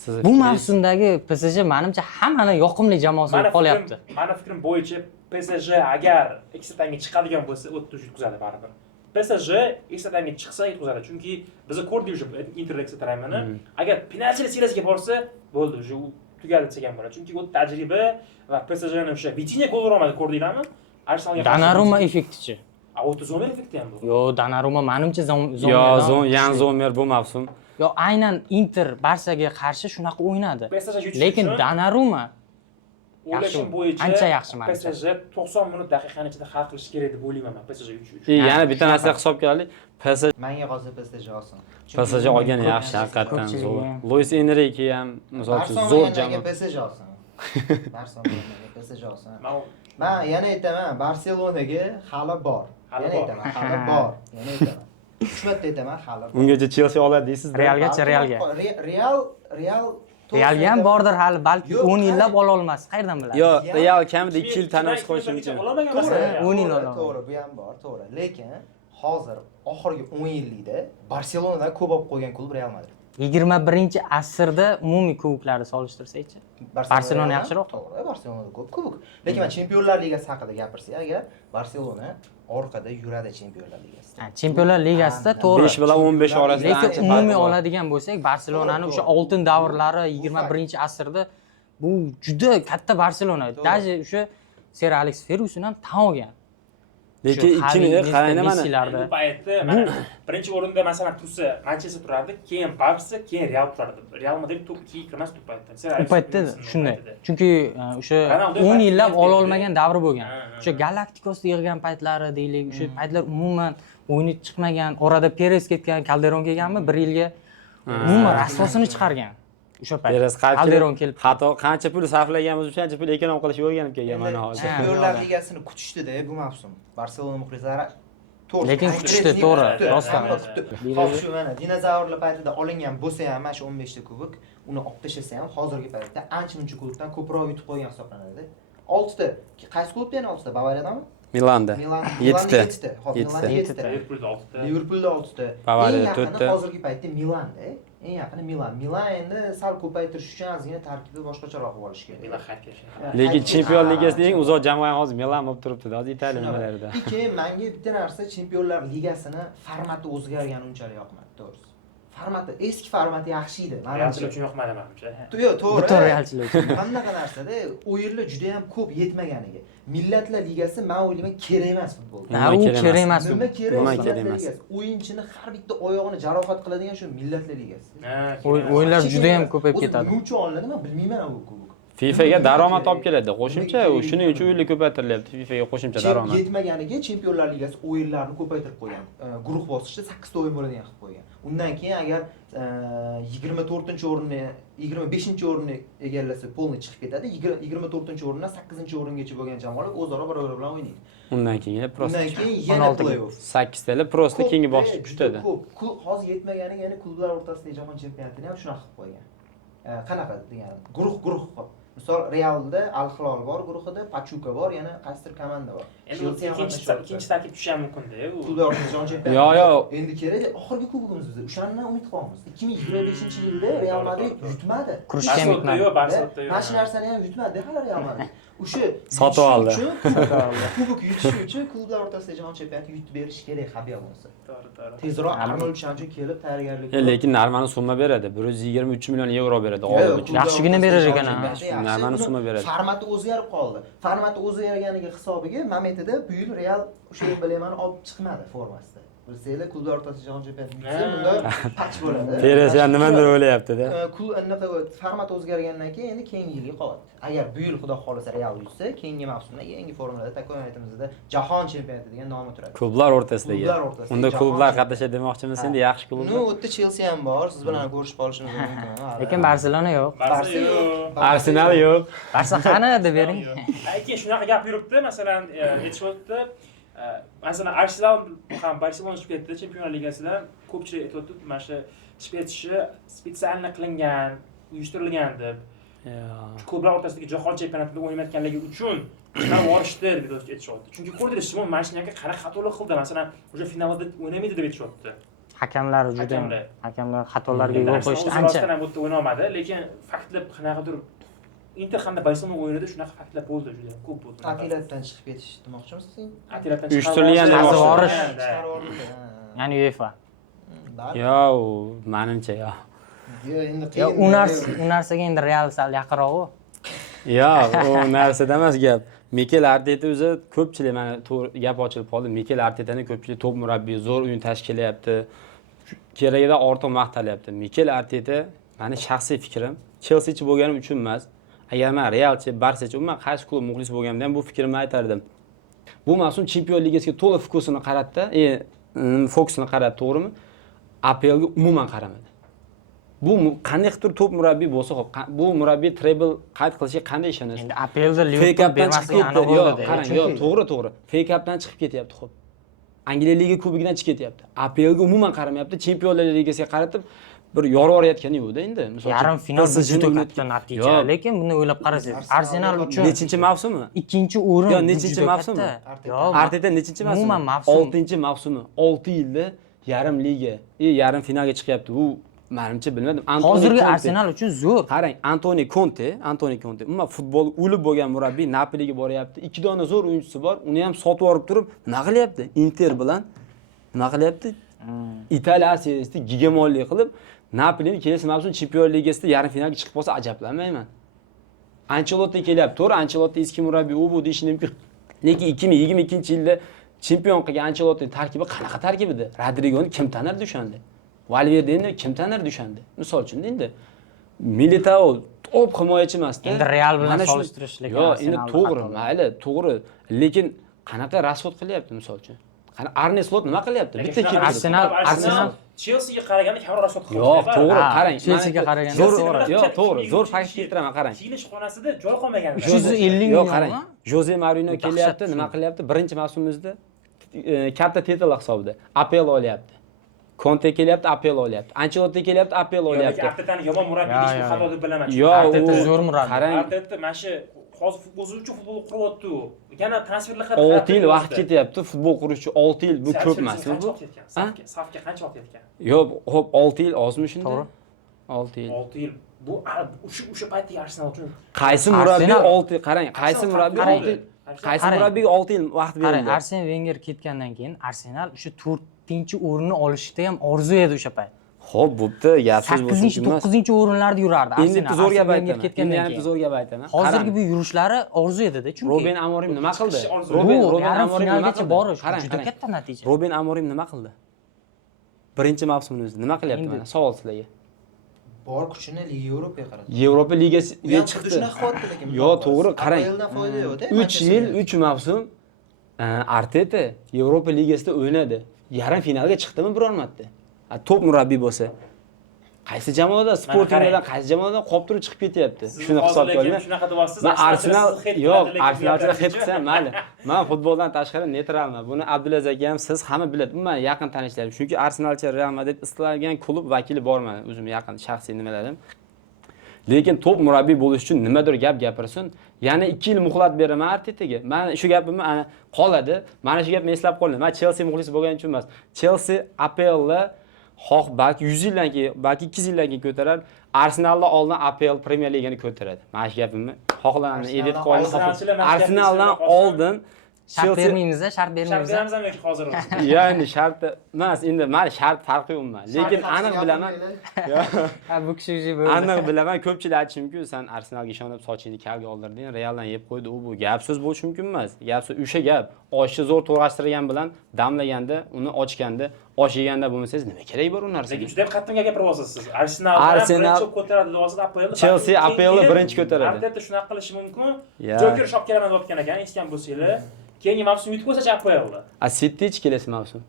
Siz Bu mavsumdagi PSG menimcha hammani yoqimli jamoasi bo'lib qolyapti. Meni fikrim bo'yicha PSG agar ekstra time'ga chiqadigan bo'lsa, o'tda yutqazadi baribir. PSG ekstra time'ga chiqsa yutqazadi. Chunki biz ko'rdik уже Inter ekstra time'ini. Agar penaltilar seriyasiga borsa, bo'ldi, уже u tugadi degan bo'ladi. Chunki u tajriba va PSJning o'sha Vitinha gol ura olmadi, ko'rdinglarmi? Arsenalga Donnarumma effektichi. A o'ta Zomer effekti ham bu. Yo, Donnarumma menimcha Yan Zomer bu mavsum. Yo, aynan Inter Barsaga qarshi shunaqa o'ynadi. PSG yutish Lekin uchun Donnarumma o'ylashim bo'yicha ancha yaxshi menimcha. PSG 90 minut daqiqani ichida hal qilish kerak deb o'ylayman men PSG yutish uchun. Yana bitta narsa hisobga olaylik. PSG Menga qolsa PSG olsin. PSG olgani yaxshi, haqiqatan ko'pchilik zo'r. ham. Luis Enrique ham misol uchun Barcelona zo'r menga jamoa. PSG olsin. Barcelona PSG olsin. Men Men yana aytaman, Barselonaga hali bor. Hali Yana bor. aytaman, hali bor. Yana aytaman. 3 marta aytaman, hali bor. Ungacha Chelsea oladi deysiz-da. Realgacha Realga. Realga ham bordir hali, balki Yo'q, 10 yillab ola olmas. Qayerdan bilasiz? Yo, Real kamida 2 yil tanaffus qo'yishi mumkin. olmagan To'g'ri, masala. 10 yil to'g'ri, oladi. to'g'ri, bu ham bor, to'g'ri. Lekin hozir oxirgi 10 yillikda Barselonadan ko'p olib qo'ygan klub Real Madrid. 21-asrda umumiy kuboklarni solishtirsak-chi. Barselona yaxshiroq. To'g'ri, Barselonada ko'p kubok. Lekin men Chempionlar Ligasi haqida gapirsak, agar Barselona orqada yuradi Chempionlar Ligasida. Chempionlar Ligasida to'g'ri. 5 bilan 15 orasida Lekin ancha umumiy farq bor. oladigan bo'lsak, Barselonani To'g'ri, o'sha to'g'ri. oltin davrlari 21-asrda bu juda katta Barselona. Даже o'sha Ser Alex Ferguson ham tan olgan. Lekin ikkini qarayman mana. Bu paytda mana birinchi o'rinda masalan tursa Manchester turardi, keyin Barsa, keyin Real turardi. Real Madrid top 2 kirmas top paytda. U paytda shunday. Chunki o'sha Ronaldo 10 yillab paytda ola olmagan davri bo'lgan. Ha, ha, O'sha Galacticosda yig'gan paytlari deylik, o'sha paytlar umuman o'yini chiqmagan, orada Perez ketgan, Calderon kelganmi 1 yilga umuman rasvosini chiqargan. O'sha payt Perez Calderon kelib Xato qancha pul sarflaganmiz, o'shancha pul ekonom qilishga o'rganib kelgan mana hozir. Chempionlar Ligasini kutishdi-da bu mavsum. Barselona muxlislari to'g'ri. Lekin kutishdi, konkretniy to'g'ri, kutdi, rostdan. hamma kutdi. Hozir shu mana dinozavrlar paytida olingan bo'lsa ham mana shu 15 ta kubok, uni olib tashlasa ham hozirgi paytda ancha-muncha klubdan ko'proq yutib qo'ygan hisoblanadi. 6 ta. Qaysi klubda yana 6 ta? Bavariyadanmi? Milanda. Milanda 7 ta. 7 ta. Hop, Milanda 7 ta. Liverpoolda 6 ta. Liverpoolda 6 ta. Bavariya Eng yaqini 4 ta. hozirgi paytda Milanda. Eng yaqini Milan. Milan endi sal ko'paytirish uchun ozgina tarkibni boshqacharoq qilib olish kerak. Milan xayrga Lekin Chempionlar Ligasida eng uzoq jamoa ham hozir Milan bo'lib turibdi, hozir Italiya nimalarida. Keyin menga bitta narsa Chempionlar Ligasini formati o'zgargani unchalik yoqmadi, to'g'risi. formati, eski formati yaxshi edi. Realchilar uchun yoqmadi menimcha. Yo'q, to'g'ri. Butun realchilar uchun. Qanaqa narsada o'yinlar juda ham ko'p yetmaganiga. Millatlar ligasi men o'ylayman kerak emas futbolda. Na, u kerak emas. Nima kerak? Nima Millatlar kerak emas? ligasi. O'yinchini har bitta oyog'ini jarohat qiladigan shu millatlar ligasi. O'yinlar juda ham ko'payib ketadi. Nima uchun olinadi men bilmayman bu kubok. FIFAga daromad olib keladi. Qo'shimcha shuning uchun o'yinlar ko'paytirilyapti. FIFAga qo'shimcha daromad. Yetmaganiga Chempionlar Ligasi o'yinlarini ko'paytirib qo'ygan. Guruh bosqichida 8 ta o'yin bo'ladigan qilib qo'ygan. Undan keyin agar 24-o'rinni, 25-o'rinni egallasa polni chiqib ketadi. 24-o'rindan 8-o'ringacha bo'lgan jamoalar o'zaro bir-biri bilan o'ynaydi. Undan keyin prosta. Undan keyin yana play-off. 8 tali prosta keyingi bosqich tutadi. Ko'p. Hozir yetmaganiga yana klublar o'rtasidagi jahon chempionatini ham shunaqa qilib qo'ygan. Qanaqa degani? Guruh. Misol Realda Al-Hilol bor guruhida, Pachuca bor, yana qaysidir komanda bor. Endi ikkinchi tarkib tushishi ham mumkin-da u. Klublar o'rtasida jahon chempionati. Yo'q. Endi kerak oxirgi kubogimiz bizda. O'shandan umid qilamiz. 2025-yilda Real Madrid yutmadi. Kurishga yutmadi. Barselona yo'q. Mana shu narsani ham yutmadi hali Real Madrid. O'sha Sotib oldi. Kubok yutish uchun klublar o'rtasida jahon chempionati yutib berish kerak Xabiya bo'lsa. To'g'ri. Tezroq Arnold uchun kelib tayyorgarlik. Lekin Narmani summa beradi. 123 million yevro beradi g'olib uchun. Yaxshigina berar ekan, Narmani summa beradi. Formati o'zgarib qoldi. Formati o'zgarganiga hisobiga momentida bu yil Real o'sha emblemani olib chiqmadi formasida. Bilsanglar, klublar o'rtasida jahon chempionati bitsa, bunda patch bo'ladi. Peres ham nimadir o'ylayapti-da. Klub anaqa format o'zgargandan keyin endi keyingi yilga qoladi. Agar bu yil xudo xolasa Real yutsa, keyingi mavsumda yangi formulada takonatimizda jahon chempionati degan nomi turadi. Klublar o'rtasidagi. Unda klublar qatnashadi demoqchimiz, endi yaxshi klub. No, u yerda Chelsea ham bor. Siz bilan ko'rishib qolishimiz mumkin. Lekin Barselona yo'q. Arsenal yo'q. Barsa qani deb bering. Keyin shunaqa gap yuribdi, masalan, aytishyapti. Masalan, Arsenal ham Barselona chiqib ketdi Chempionlar Ligasidan. Ko'pchilik aytibdi, mana shu chiqib ketishi spetsialni qilingan, uyushtirilgan deb. Klublar o'rtasidagi jahon chempionatida o'ynayotganligi uchun chiqarib yuborishdi deb aytishyapti. Chunki ko'rdingiz, Simon Marshniyaga qanaqa xatolar qildi, masalan, o'sha finalda o'ynamaydi deb aytishyapti. Hakamlar xatolarga yo'l qo'yishdi ancha. ancha. Ham o'tda o'ynamadi, lekin faktlar qanaqadir Inter hamda Barselona o'yinida shunaqa faktlar bo'ldi, juda ko'p bo'ldi. Ta'tildan chiqib ketish demoqchimisiz? Ta'tildan Uyushtirilgan Ya'ni UEFA. Yo'q, menimcha yo'q. Endi Yo'q, u narsaga endi Real sal yaqinroq-ku. Yo'q, u narsada emas gap. Mikel Arteta o'zi ko'pchilik mana gap ochilib qoldi. Mikel Artetani ko'pchilik top murabbiy, zo'r o'yin tashkil qilyapti. Keragidan ortiq maqtalyapti. Mikel Arteta, meni shaxsiy fikrim, Chelseachi bo'lganim uchun emas. Agar men Realchi, Barsachi, umuman qaysi klub muxlisi bo'lganimda ham bu fikrimni aytardim. Bu mavsum Chempionlar Ligasiga to'liq fokusini qaratdi, to'g'rimi? APLga umuman qaramadi. Bu qanday qilib top murabbiy bo'lsa, xo'p, bu murabbiy treble qayd qilishiga qanday ishonasiz? Endi APLda Liverpool bermasligi aniq bo'ldi. Yo'q, to'g'ri. FA Cupdan chiqib ketyapti, xo'p. Angliya Liga Kubogidan chiqib ketyapti. APLga umuman qaramayapti, Chempionlar Ligasiga qaratib bir yorib yo'qda endi. Misol yarim final juda katta natija, lekin buni o'ylab qarasangiz, Arsenal uchun nechinchi mavsumi? Ikkinchi o'rin. Yo'q, nechinchi mavsumi? Yo'q, Arteta nechinchi mavsumi? Umuman mavsum. 6-mavsumi. 6 yilda yarim liga, yarim finalga chiqyapti. U menimcha bilmadim. Hozirgi Arsenal uchun zo'r. Qarang, Antonio Conte, umuman futbol o'lib bo'lgan murabbiy Napoliga boryapti. 2 dona zo'r o'yinchisi bor, uni ham sotib yorib turib, nima qilyapti? Inter bilan nima qilyapti? Italiya seriyasida gegemonlik qilib, Napolini kelasi mavsum Chempionlar Ligasida yarim finalga chiqib qolsa ajablanmayman. Ancelotti kelyapti, to'g'ri, Ancelotti eski murabbiy u bu deyish mumkin. Lekin 2022-yilda chempion qilgan Ancelottining tarkibi qanaqa tarkib edi? Rodrigoni kim tanirdi o'shanda? Valverdeni kim tanirdi o'shanda? Misol uchun endi Militao top himoyachi emasda. Endi Real bilan solishtirish lekin. Yo'q, endi to'g'ri, mayli, to'g'ri. Lekin qanaqa rasvot qilyapti misol uchun? Qani Arne Slot nima qilyapti? Bitta kelib Arsenal Chelseaga qaraganda kamroq rasvot qilyapti. Yo'q, to'g'ri, qarang. Chelseaga qaraganda to'g'ri. Yo'q, to'g'ri. Zo'r fakt keltiraman, qarang. Kiyinish xonasida joy qolmagan. 350 million. Yo'q, qarang. Jose Mourinho kelyapti, nima qilyapti? Birinchi mavsumimizda katta titel hisobida APL olyapti. Conte kelyapti, APL olyapti. Ancelotti kelyapti, APL olyapti. Artetani yomon murabbiy deb xato deb bilaman. Yo'q, Arteta zo'r murabbiy. Qarang, Arteta mana shu hozir o'zi uchun futbol quryapti u. Yana transferlar 6 yil vaqt ketyapti, futbol qurish uchun 6 yil bu ko'p emasmi bu? Safga qancha vaqt ketgan? Yo'q, xo'p, 6 yil ozmi shunda? To'g'ri. 6 yil. 6 yil. Bu o'sha paytdagi Arsenal uchun Qaysi murabbiy 6 yil? Qarang, qaysi murabbiy 6 yil? Qaysi murabbiy 6 yil vaqt Qarang, berildi? Arsen Wenger ketgandan keyin Arsenal o'sha 4-o'rinni olishda ham orzu edi o'sha payt. Xo'p, bo'pti, gapsiz bo'lsin. 8-9 o'rinlarda yurardi. Endi bitta zo'r gap aytaman. Endi ketgandan yana bitta keyin. zo'r gap aytaman. Hozirgi bu yurishlari orzu edi-da, chunki. Roben Amorim nima qildi? orzu. Roben yarim Amorim nima finalgacha qildi? borish Qarang, juda qarang. katta natija. Roben Amorim nima qildi? Birinchi mavsumni o'zida nima qilyapti Endi- mana? Savol sizlarga. Bor kuchini Liga Yevropaga qaratdi. Yevropa Bu ligasiga ham xuddi chiqdi. shunaqa qilyapti lekin. Yo, to'g'ri, qarang. APLdan foyda yo'q-da. 3 yil, 3 mavsum Arteta Yevropa ligasida o'ynadi. Yarim finalga chiqdimi biror marta? Top murabbiy bo'lsa, qaysi jamoadan, Sportingdan, qaysi jamoadan qolib turib chiqib ketyapti? Shuni hisobga oling. Shunaqa deyapsiz. Men Arsenal yo'q, Arsenalchilar hit qilsam, mayli. Men futboldan tashqari neytralman. Buni Abdulaziz aka ham, siz hamma biladi. Umuman yaqin tanishlarim. Chunki Arsenalchi Real Madrid istalgan klub vakili borman, o'zim yaqin shaxsiy nimalarim. Lekin top murabbiy bo'lish uchun nimadir gap gapirsin, yana 2 yil muhlat beraman Artetaga. Men shu gapimni ana qoladi. Mana shu gapni eslab qoling. Men Chelsea muxlisi bo'lganim uchun emas. Chelsea APLda xoh balki 100 yildan keyin, balki 200 yildan keyin ko'tarar. Arsenaldan oldin APL Premier Ligani ko'taradi. Mana shu gapimni xohlarini edit qo'ying. Arsenaldan oldin Shart bermaymiz-a, shart bermaymiz. Shart beramiz ham yoki hozir o'zi. Ya'ni shart emas, endi meni shart farqi umuman. Lekin aniq bilaman. Ha, bu kishi уже bo'ldi. Aniq bilaman, ko'pchilik aytishi mumkin, sen Arsenalga ishonib sochingni kalga oldirding, Realdan yeb qo'ydi, u bu gap so'z bo'lishi mumkin emas. Gap so'z o'sha gap. Oshni zo'r to'g'rashtirgan bilan damlaganda, uni ochganda, osh yeganda bo'lmasangiz nima kerak bor u narsaga? Lekin juda ham qattiq gapiryapsiz siz. Arsenal birinchi ko'taradi deyapsiz, APL. Chelsea APLni birinchi ko'taradi. Arteta shunaqa qilishi mumkin. Joker shop kelaman deyotgan ekan, eshitgan bo'lsanglar. Keyingi mavsum yutib olsa APL. A City kelasi mavsum.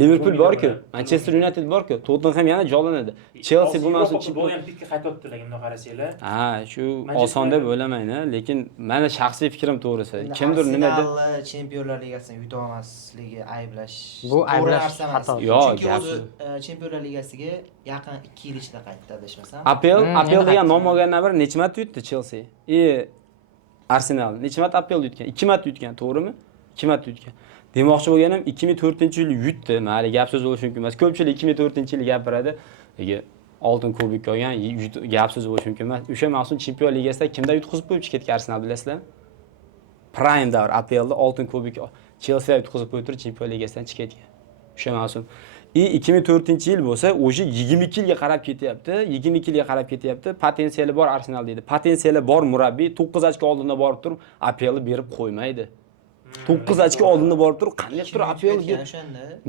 Liverpool bor-ku, Manchester United bor-ku, Tottenham yana jonlanadi. Chelsea bu mavsum futbol ham pikka qaytyapti lekin bunday qarasanglar. Ha, shu oson deb o'ylamayman, lekin meni shaxsiy fikrim to'g'risi. Kimdir nima deb Chempionlar Ligasini yuta olmasligi ayblash. Bu ayblash xato. Yo'q, Chunki gap o'zi Chempionlar Ligasiga yaqin 2 yil ichida qaytdi adashmasam. APL degan nom olgandan beri necha marta yutdi Chelsea? Arsenal necha marta APL yutgan? 2 marta yutgan, to'g'rimi? 2 marta yutgan. Demoqchi bo'lganim 2004-yil yutdi. Mayli, gap so'z bo'lishi mumkin emas. Ko'pchilik 2004-yil gapiradi. Nega oltin kubik olgan, gap so'z bo'lishi mumkin emas. O'sha mavsum Chempionlar Ligasida kimda yutqizib qo'yib ketgan Arsenal bilasizlar? Prime davr APLda oltin kubik Chelsea yutqizib qo'yib turib Chempionlar Ligasidan chiqib ketgan. O'sha mavsum. 2004-yil bo'lsa, o'sha 22 yilga qarab ketyapti. 22 yilga qarab ketyapti. Potensiyali bor Arsenal deydi. Potensiyali bor murabbiy 9 ochko oldinda borib turib APLni berib qo'ymaydi. 9 ochko oldinda borib turib, qanday turib APLga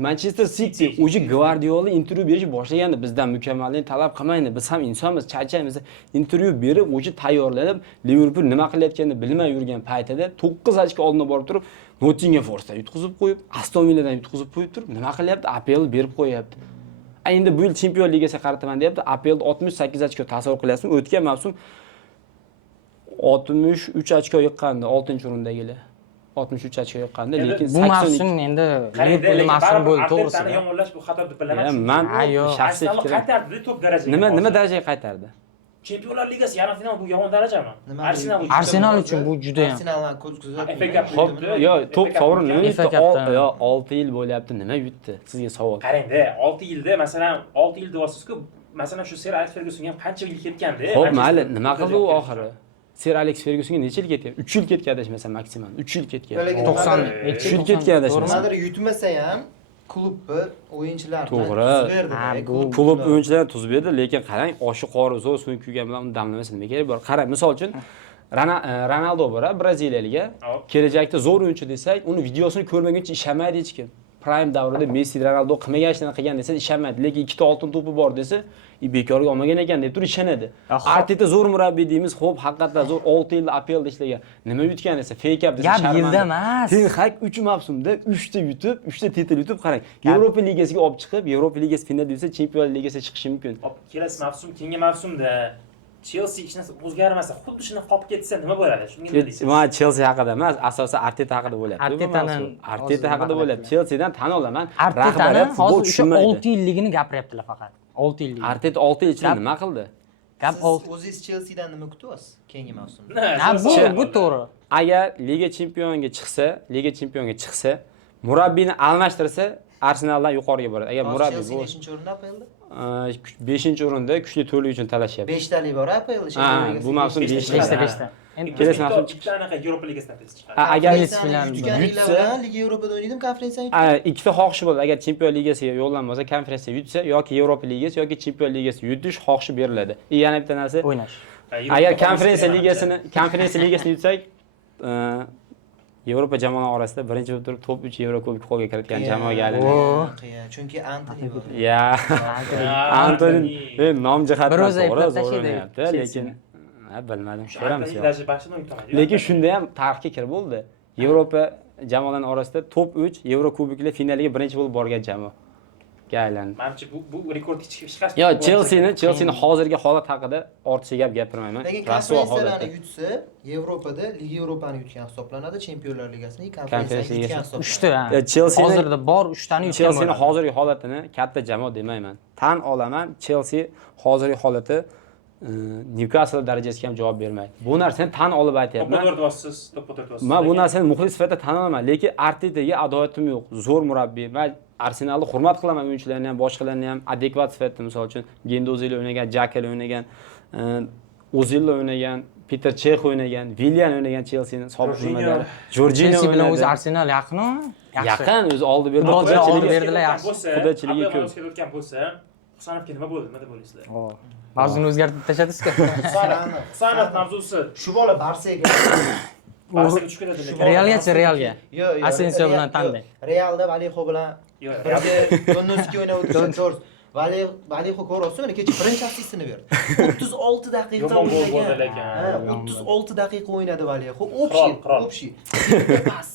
Manchester City o'zi Guardiola intervyu berishni boshlaganda bizdan mukammallik talab qilmaydi. Biz ham insonmiz, charchaymiz. Intervyu berib, o'zi tayyorlanib, Liverpool nima qilayotganini bilmay yurgan paytida 9 ochko oldinda borib turib, Nottingham Forestdan yutqizib qo'yib, Aston Villadan yutqizib qo'yib turib, nima qilyapti? APL berib qo'yapti. Endi bu yil Chempionlar Ligasiga qarataman deyapti. APLda 68 ochko tasavvur qilasizmi? O'tgan mavsum 63 ochko yiqqandi 6-o'rindagilar. 63 ochko yiqqandi, lekin bu mavsum endi Liverpool mavsum bo'ldi, to'g'risi. Artetani yomonlash bu xato deb bilaman. Men yo'q. shaxsiy fikrim. Qaytardi top darajaga. Nima darajaga qaytardi? Chempionlar Ligasi yarim final bu yomon darajami? Arsenal uchun bu juda ham. Arsenaldan ko'z Xo'p, yo, top sovrin nima yutdi? 6 yil bo'lyapti, nima yutdi? Sizga savol. Qarang-da, 6 yilda, masalan, 6 yil deyapsiz-ku, masalan, shu Sir Alex Fergusonga ham qancha yil ketgandi? Xo'p, mayli, nima qildi u oxiri? Sir Alex Fergusonga necha yil ketgan? 3 yil ketgan adashmasam maksimum. 3 yil ketgan. 90 3 yil ketgan adashmasam. Nimadir yutmasa ham klubni o'yinchilarni To'g'ri. Klub o'yinchilar tuzib berdi, lekin qarang, oshi qori zo'r so'ng kuygan bilan uni damlamasa nima kerak bor? Qarang, misol uchun Ronaldo bor, braziliyalik. Kelajakda zo'r o'yinchi desak, uni videosini ko'rmaguncha ishlamaydi hech kim. Prime davrida Messi, Ronaldo qilmagan ishlarni qilgan desa ishlamaydi, lekin ikkita oltin to'pi bor desa, bekorga olmagan ekan deb turib ishlanadi. Arteta zo'r murabbiy deymiz, xo'p, haqiqatan zo'r 6 yil APLda ishlagan. Nima yutgan desa, fake up desa, gap yilda emas. Ten Hag 3 mavsumda 3 ta yutib, 3 ta titel yutib, qarang. Yevropa ligasiga olib chiqib, Yevropa ligasi finalda yutsa, Chempionlar ligasiga chiqishi mumkin. Kelasi mavsum, keyingi mavsumda Chelsea hech narsa o'zgarmasa, xuddi shuni qolib ketsa nima bo'ladi? Shunga nima deysiz? Men Chelsea haqida emas, asosan Arteta haqida bo'lyapti. Arteta haqida bo'lyapti. Chelseadan tan olaman. Artetani hozir o'sha 6 yilligini gapiryaptilar faqat. 6 yillik. Arteta 6 yil ichida nima qildi? Gap o'zingiz Chelseadan nima kutyapsiz keyingi mavsumda? Bu to'g'ri. Agar Liga Chempionga chiqsa, murabbiyni almashtirsa, Arsenaldan yuqoriga boradi. Agar murabbiy Chelsea 5-o'rinda APLda? 5-o'rinda kuchli to'rlik uchun talashyapti. 5talik bor APL Bu mavsum 5ta. Endi kelasi mavsum ikkita anaqa Yevropa ligasidan tez chiqadi. agar yutsa Liga Yevropada o'ynaydim, konferensiyani ikkita xohishi bo'ladi. Agar Chempion Ligasiga yo'llanmasa, konferensiya yutsa yoki Yevropa Ligasi yoki Chempion Ligasi yutish xohishi beriladi. Yana bitta narsa, o'ynash. agar konferensiya ligasini yutsak, Yevropa jamoalari orasida birinchi bo'lib turib top 3 Yevrokubok qo'lga kiritgan jamoaga aylanadi. Chunki Antoni bor. Ya, Antoni nom jihatdan Bir o'zi to'g'ri ayblab tashlaydi. o'ynayapti, lekin bilmadim, ko'ramiz. Даже boshida o'ynaydi. Lekin shunda ham tarixga kirib bo'ldi. Yevropa jamoalari orasida top 3 Yevrokuboklar finaliga birinchi bo'lib borgan jamoa aylandi. Menimcha bu rekord hech qachon. Yo, Chelsea hozirgi holat haqida ortiqcha gap gapirmayman. Lekin Rasvo konferensiyalarni holatda. yutsa, Yevropada Liga Yevropani yutgan hisoblanadi, Chempionlar Ligasini konferensiyani yutgan hisoblanadi. 3 ta. Chelsea Hozirda bor 3 tani yutgan Chelsea'ning bo'ladi. hozirgi holatini katta jamoa demayman. Tan olaman, Chelsea hozirgi holati Newcastle darajasiga ham javob bermaydi. Bu narsani tan olib aytyapman. Top 4 Men bu narsani muxlis sifatida tan olaman, lekin Artetaga adoyatim yo'q. Zo'r murabbiy va Arsenalni hurmat qilaman, o'yinchilarni ham, boshqalarni ham adekvat sifatida, misol uchun Gendozil o'ynagan, Jakel o'ynagan, Ozil o'ynagan, Peter Cech o'ynagan, Willian o'ynagan Chelsea'ning sobiq nimalari. Jorginho Chelsea bilan o'zi o'ynadi. Arsenal yaqinmi? Yaqin, o'zi oldi berdi. Futbolchi oldi Qudachilik- berdilar yaxshi. Qudachiligi ko'p. o'tgan bo'lsa, Husanovga nima bo'ldi, nima deb o'ylaysizlar? Mavzuni o'zgartirib tashladingiz-ku. Husanov mavzusi Shu bola Barsaga Barsaga tushib ketadi lekin. Realgacha Realga. Asensio bilan tanday. Realda Valixo bilan Yo'q, birinchi Donetskka o'ynab o'tgan to'g'ri. Valixo ko'ryapsiz, mana kecha birinchi assistini berdi. 36 daqiqa Yomon gol bo'ldi o'ynagan. lekin. 36 daqiqa o'ynadi Valixo. Qirol. Общий. Pas.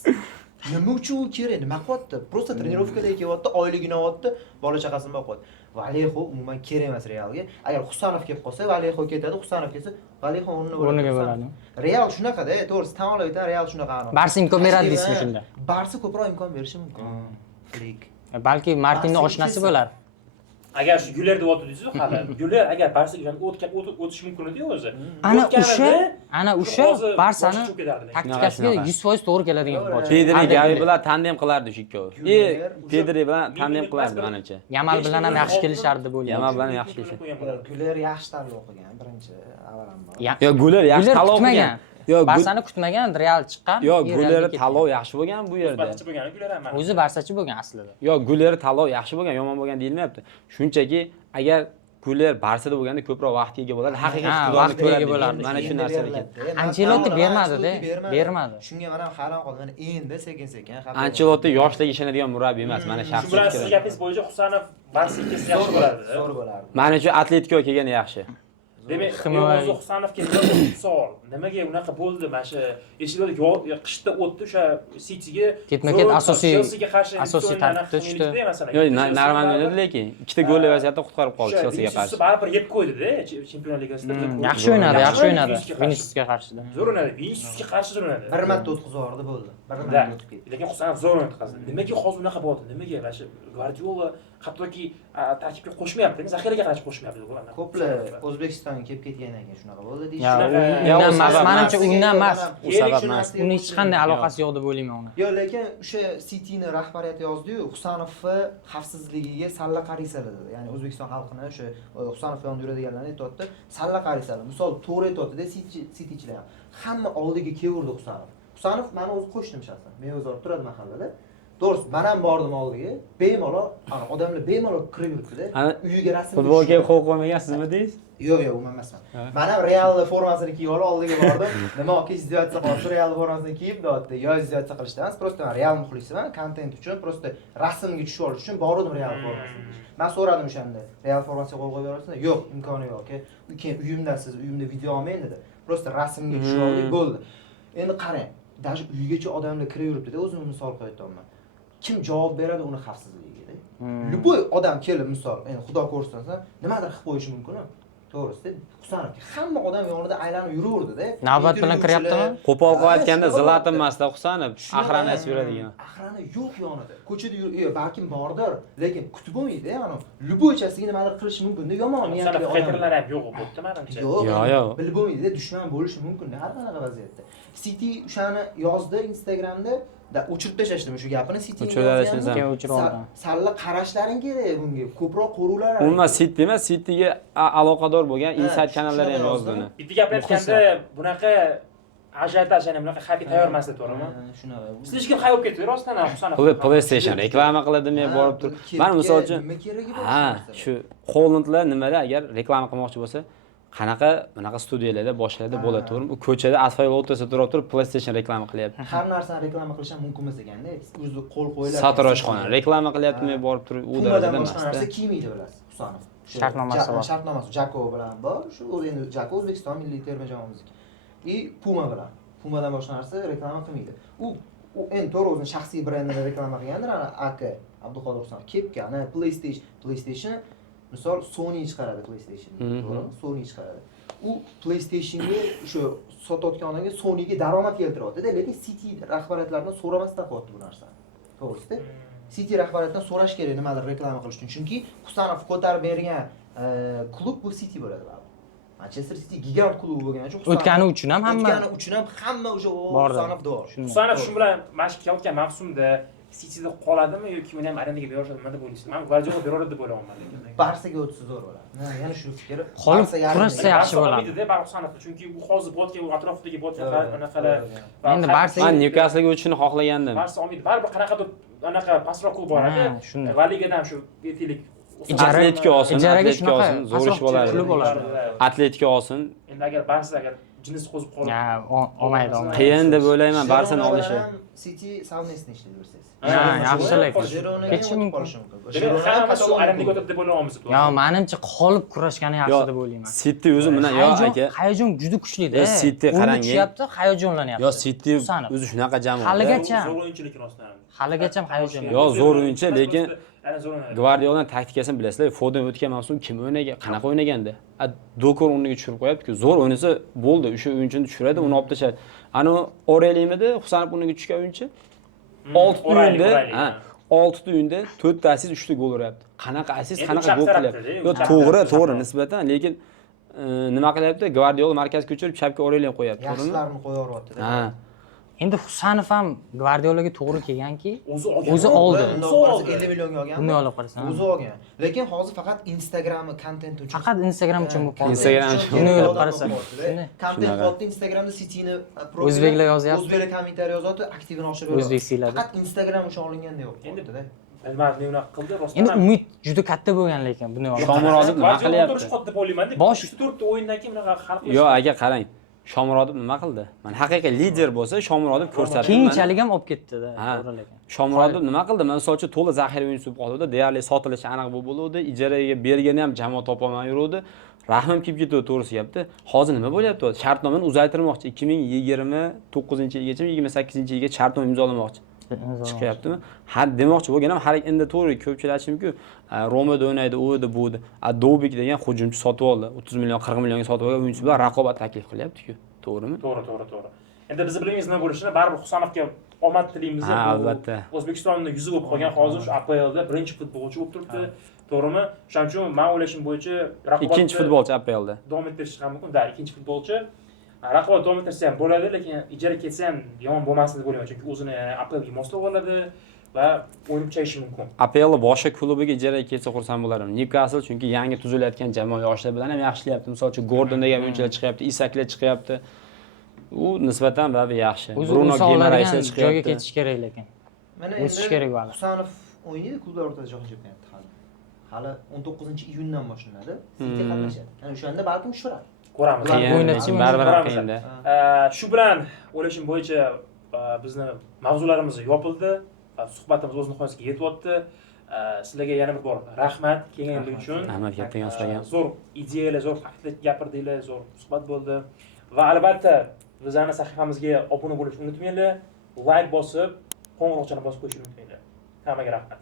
Nima uchun u kerak? Nima qilyapti? Просто trenirovkada kelyapti, oyligini olyapti, bola chaqasini boqyapti. Valixo umuman kerak emas Realga. Agar Husanov kelib qolsa, Valixo ketadi, Husanov kelsa, Valixo o'rniga bo'ladi. Real shunaqada, to'g'risi tan olib aytaman, Real shunaqa. Barsa imkon beradi deysizmi shunda? Barsa ko'proq imkon berishi mumkin. Flik. Balki Martinning oshnasi bo'lar. Agar shu Güler deb o'tdingiz-ku hali. Güler agar Barsaga o'tish mumkin edi o'zi. Ana o'sha Barsani taktikasiga 100% to'g'ri keladigan futbolchi. Pedri Gavi bilan tandem qilardi shu ikkovi. Pedri bilan tandem qilardi menimcha. Yamal bilan ham yaxshi kelishardi bu. Yamal bilan yaxshi kelishadi. Güler yaxshi tanlov o'qigan, birinchi avvalambor. Yo, Guler yaxshi tanlov qilgan. Yo, Barsani kutmagan, Real chiqqan. Yo, Guler tanlov yaxshi bo'lgan bu yerda. Barsachi bo'lgan Güler ham. O'zi Barsachi bo'lgan aslida. Yo, Guler tanlov yaxshi bo'lgan, yomon bo'lgan deyilmayapti. Shunchaki agar Guler Barsada bo'lganda ko'proq vaqtga ega bo'ladi, haqiqiy vaqtga ega bo'lardi. Mana shu narsaga keldi. Ancelotti bermadi-da, bermadi. Shunga mana hayron qoldim. Mana endi sekin-sekin Ancelotti yoshlarga ishonadigan murabbiy emas, mana Shu shaxsiy bilan siz fikrim. gapingiz bo'yicha Husanov Barsaga kelsa yaxshi bo'lardi. zo'r bo'lardi. Mana shu Atletico kelgani yaxshi. Demak, o'zi Husanovga savol. Nimaga unaqa bo'ldi? Mana shu eshikda qishda o'tdi o'sha Cityga. Ketma-ket asosiy tartibda tushdi. Yo, normal o'ynadi lekin ikkita gol vaziyatda qutqarib qoldi Chelsea'ga qarshi. Baribir yeb qo'ydi-da Chempionlar Ligasida. Yaxshi o'ynadi Viniciusga qarshi. Zo'r o'ynadi. Viniciusga qarshi zo'r o'ynadi. Bir marta o'tkazib bo'ldi. Bir marta o'tib ketdi. Lekin Husanov zo'r o'ynadi. Nimaga hozir unaqa bo'ldi? Nimaga mana shu Guardiola hattoki tarkibga qo'shmayapti, zaxiraga qarshi qo'shmayapti. Ko'plar O'zbekistonga kelib ketgandan keyin shunaqa bo'ldi deyishdi. Undan emas, menimcha undan emas. U sabab emas. Uni hech qanday aloqasi yo'q deb o'ylayman uni. Yo'q, lekin o'sha Cityni rahbariyati yozdi-yu, Husanovni xavfsizligiga salla qaraysalar dedi. Ya'ni O'zbekiston xalqini o'sha Husanov yonida yuradiganlarni aytayapti, salla qaraysalar. Misol, to'g'ri aytayapti-da Citychilar ham. Hamma oldiga kelurdi Husanov. Husanov meni o'zi qo'shdim shaxsan. Men o'zi olib turadi mahallada. To'g'risi, men ham bordim oldiga. Bemalol, odamlar bemalol kirib yuribdi-da. Uyiga rasm. Futbolga qo'l qo'ymagasizmi deysiz? Yo'q, u emasman. Men ham Real formasini kiyib oldiga bordim. Nima olib izdiyotsa qolsa Real formasini kiyib deyapti. Yo izdiyotsa qilishdan emas, prosta men Real muxlisiman, kontent uchun, prosta rasmga tushib olish uchun bordim Real formasini. Men so'radim o'shanda, Real formasiga qo'l qo'yib berasizmi? Yo'q, imkoni yo'q, aka. Keyin uyimdasiz, uyimda video olmang dedi. Prosta rasmga tushib oldik, bo'ldi. Endi qarang, даже uygacha odamlar kirib yuribdi-da, o'zimni misol qo'yayapman. Kim javob beradi uni xavfsizligiga? Любой odam kelib, misol, endi xudo ko'rsin, nimadir qilib qo'yishi mumkin-ku. To'g'risi, Husanovga hamma odam yonida aylanib yuraverdi-da. Navbat bilan kiryaptimi? Qo'pol qilayotganda Zlatan emasda Husanov axranasi yuradigan. Axrani yo'q yonida. Ko'chada yurib, balkim bordir, lekin kutib bo'lmaydi, ya'ni. Любойchasiga nimadir qilishi mumkin-da, yomon niyatli odam. Xakerlar ham yo'q bo'ldi, menimcha. Yo'q. Bilib bo'lmaydi, dushman bo'lishi mumkin-da har qanaqa vaziyatda. City o'shani yozdi Instagramda, o'chirib tashlashdim shu gapini City o'chirib salla qarashlaring kerak bunga, ko'proq qo'ruvlar. Umuman City emas, Cityga aloqador bo'lgan inside kanallar ham yozdi uni. Bitta gaplar aytganda, bunaqa ajiotaj yana bunaqa hype tayyor emasdi, to'g'rimi? Shunaqa. Sizlar hech kim hype bo'lib ketdi, rostdan ham Husanov. PlayStation reklama qiladimi borib turib. Men misol uchun nima keragi bor? ha, shu Hollandlar nimada agar reklama qilmoqchi bo'lsa, qanaqa bunaqa studiyalarda boshlarda bo'ladi, to'g'rimi? U ko'chada asfalt o'rtasida turib PlayStation reklama qilyapti. Har narsani reklama qilish ham mumkin emas ekanda. O'zi qo'l qo'yiladi. Sartaroshxona reklama qilyaptimi borib turib, u darajada Pumadan boshqa narsa emas. kiymaydi bilasiz, Husanov. Shartnomasi bor. Shartnomasi Jako bilan bor. Shu endi Jako O'zbekiston milliy terma jamoamizniki. Puma bilan. Pumadan boshqa narsa reklama qilmaydi. U endi to'g'ri o'zining shaxsiy brendini reklama qilgandir, ana AK Abduqodir Husanov kepka, ana PlayStation misol Sony chiqaradi PlayStation, to'g'rimi? Sony chiqaradi. U PlayStationga o'sha sotayotganiga Sonyga daromad keltiryapti-da, lekin City rahbariyatlaridan so'ramasdan qo'yapti bu narsani. To'g'risi-da. City rahbariyatidan so'rash kerak nimadir reklama qilish uchun. Chunki Husanov ko'tarib bergan klub bu City bo'ladi. Manchester City gigant klubi bo'lgani uchun O'tgani uchun ham hamma o'sha Husanov bor. Husanov shu bilan mashq qilayotgan mavsumda Cityda qoladimi yoki uni ham arendaga berishadi, nima deb o'ylaysiz? Men Guardiola beradi deb o'ylayman lekin. Barsaga o'tsa zo'r bo'ladi. Yana shu fikr. Qolib kurashsa yaxshi bo'ladi. Deb Husanov, chunki u hozir botga atrofidagi botga anaqalar. Endi Barsa Men Newcastlga o'tishini xohlagandim. Barsa olmaydi. Baribir qanaqadir anaqa pastroq klub bor edi. shunday. Va ligadan ham shu yetilik Atletika olsin, ijaraga Atletika shunaqa olsin, zo'r ish pastroq klub bo'ladi. bo'ladi. Atletika olsin. Endi agar Barsa agar jins qo'zib qolib. Olmaydi. Qiyin deb o'ylayman Barsani olishi. City savnesini ishlaydi bersangiz. yaxshi lekin. Kechish mumkin. Hamma shu arendaga o'tadi deb o'ylayapmiz. Yo, menimcha qolib kurashgani yaxshi deb o'ylayman. City o'zi bilan yo aka. Hayajon juda kuchli-da. Yo, City qarang. Tushyapti, hayajonlanyapti. Yo, City o'zi shunaqa jamoa. Haligacha. Zo'r o'yinchilik rostdan. Haligacha hayajonlanadi. Yo, zo'r o'yinchi, lekin Guardiolaning taktikasini bilasizlar. Foden o'tgan mavsum kim o'ynagan, qanaqa o'ynaganda? Dokor o'rniga tushirib qo'yapti-ku. Zo'r o'ynasa bo'ldi, o'sha o'yinchini tushiradi, uni olib tashlaydi. Ana Orelimida Husanov o'rniga tushgan o'yinchi 6 o'yinda, 6 o'yinda 4 ta assist, 3 ta gol uryapti. Qanaqa assist, qanaqa gol qilyapti? Yo, to'g'ri nisbatan, lekin nima qilyapti? Guardiola markazga ko'chirib chapga Orelin qo'yapti, to'g'rimi? Yaxshilarni qo'yaveryapti-da. Ha. Endi Husanov ham Guardiolaga to'g'ri kelganki, O'zi oldi. 50 millionga olgan. Bunday olib qarasan. O'zi olgan. Lekin hozir faqat Instagram'i kontent uchun. Faqat Instagram uchun bo'lib Instagram uchun. Bunday olib qarasan. Kontent qoldi Instagramda City'ni O'zbeklar yozyapti. O'zbeklar kommentariy yozyapti, aktivini oshirib yuradi. O'zbek siladi. Faqat Instagram uchun olinganda yo'q. Endi-da. Bilmadim, nima qildi rostdan. Endi umid juda katta bo'lgan lekin bunday olib. Shomurodov nima qilyapti? Qotdi deb o'ylayman-da. Bosh 4 ta o'yindan keyin bunaqa hal qilish. Yo, aka qarang. Shomurodov nima qildi? Men haqiqiy lider bo'lsa, Shomurodov ko'rsatdi. keyinchalik ham olib ketdi-da, Ha. to'g'ri lekin. Shomurodov nima qildi? Men misol uchun to'la zaxira o'yinchisi bo'lib qoldi, deyarli sotilishi aniq bo'ldi, ijaraga bergani ham jamoa topolmay yurdi. Rahmim kelib ketdi, to'g'risi gapti. Hozir nima bo'lyapti? Shartnomani uzaytirmoqchi. 2029-yilgacha, 28-yilga shartnoma imzolamoqchi. Chiqyaptimi? Har demoqchi bo'lganam, har endi to'g'ri ko'pchilik aytishimki, Romada o'ynaydi, u edi, bu edi. Dobik degan hujumchi sotib oldi. 30 million, 40 millionga sotib olgan o'yinchi bilan raqobat taklif qilyapti-ku. To'g'rimi? To'g'ri. Endi biz bilmaymiz nima bo'lishini, baribir Husanovga omad tilaymiz. Ha, albatta. O'zbekistonning yuzi bo'lib qolgan, hozir shu APLda birinchi futbolchi bo'lib turibdi. To'g'rimi? Shuning uchun men o'ylashim bo'yicha raqobat Ikkinchi futbolchi APLda. davom ettirish ham mumkin. Da, ikkinchi futbolchi. Raqobat davom ettirsa ham bo'ladi, lekin ijara ketsa ham yomon bo'lmasin deb o'ylayman, chunki o'zini APLga moslab oladi va o'ynab chayishi mumkin. APL boshqa klubiga ijaraga ketsa xursand bo'lardim. Newcastle chunki yangi tuzilayotgan jamoa yoshlar bilan ham yaxshilayapti. Masalan, Gordon degan o'yinchilar chiqyapti, Isaklar chiqyapti. U nisbatan babi yaxshi. Bruno Gimareyslar chiqyapti. Joyga ketish kerak lekin. Mana o'sish kerak vaqt. Husanov o'ynaydi, klublar o'rtasida jahon chempionati hali 19-iyundan boshlanadi. City qatnashadi. Ana o'shanda balkim tushiradi. Ko'ramiz. O'ynatishimiz baribir qiyinda. Shu bilan o'ylashim bo'yicha bizni mavzularimiz yopildi. Suhbatimiz o'z nihoyasiga yetyapti. Sizlarga yana bir bor rahmat kelganlik uchun. Rahmat kattakon sizlarga. Zo'r ideyalar, zo'r faktlar gapirdinglar, zo'r suhbat bo'ldi. Va albatta bizning sahifamizga obuna bo'lishni unutmanglar. Like bosib, qo'ng'iroqchani bosib qo'yishni unutmanglar. Hammaga rahmat.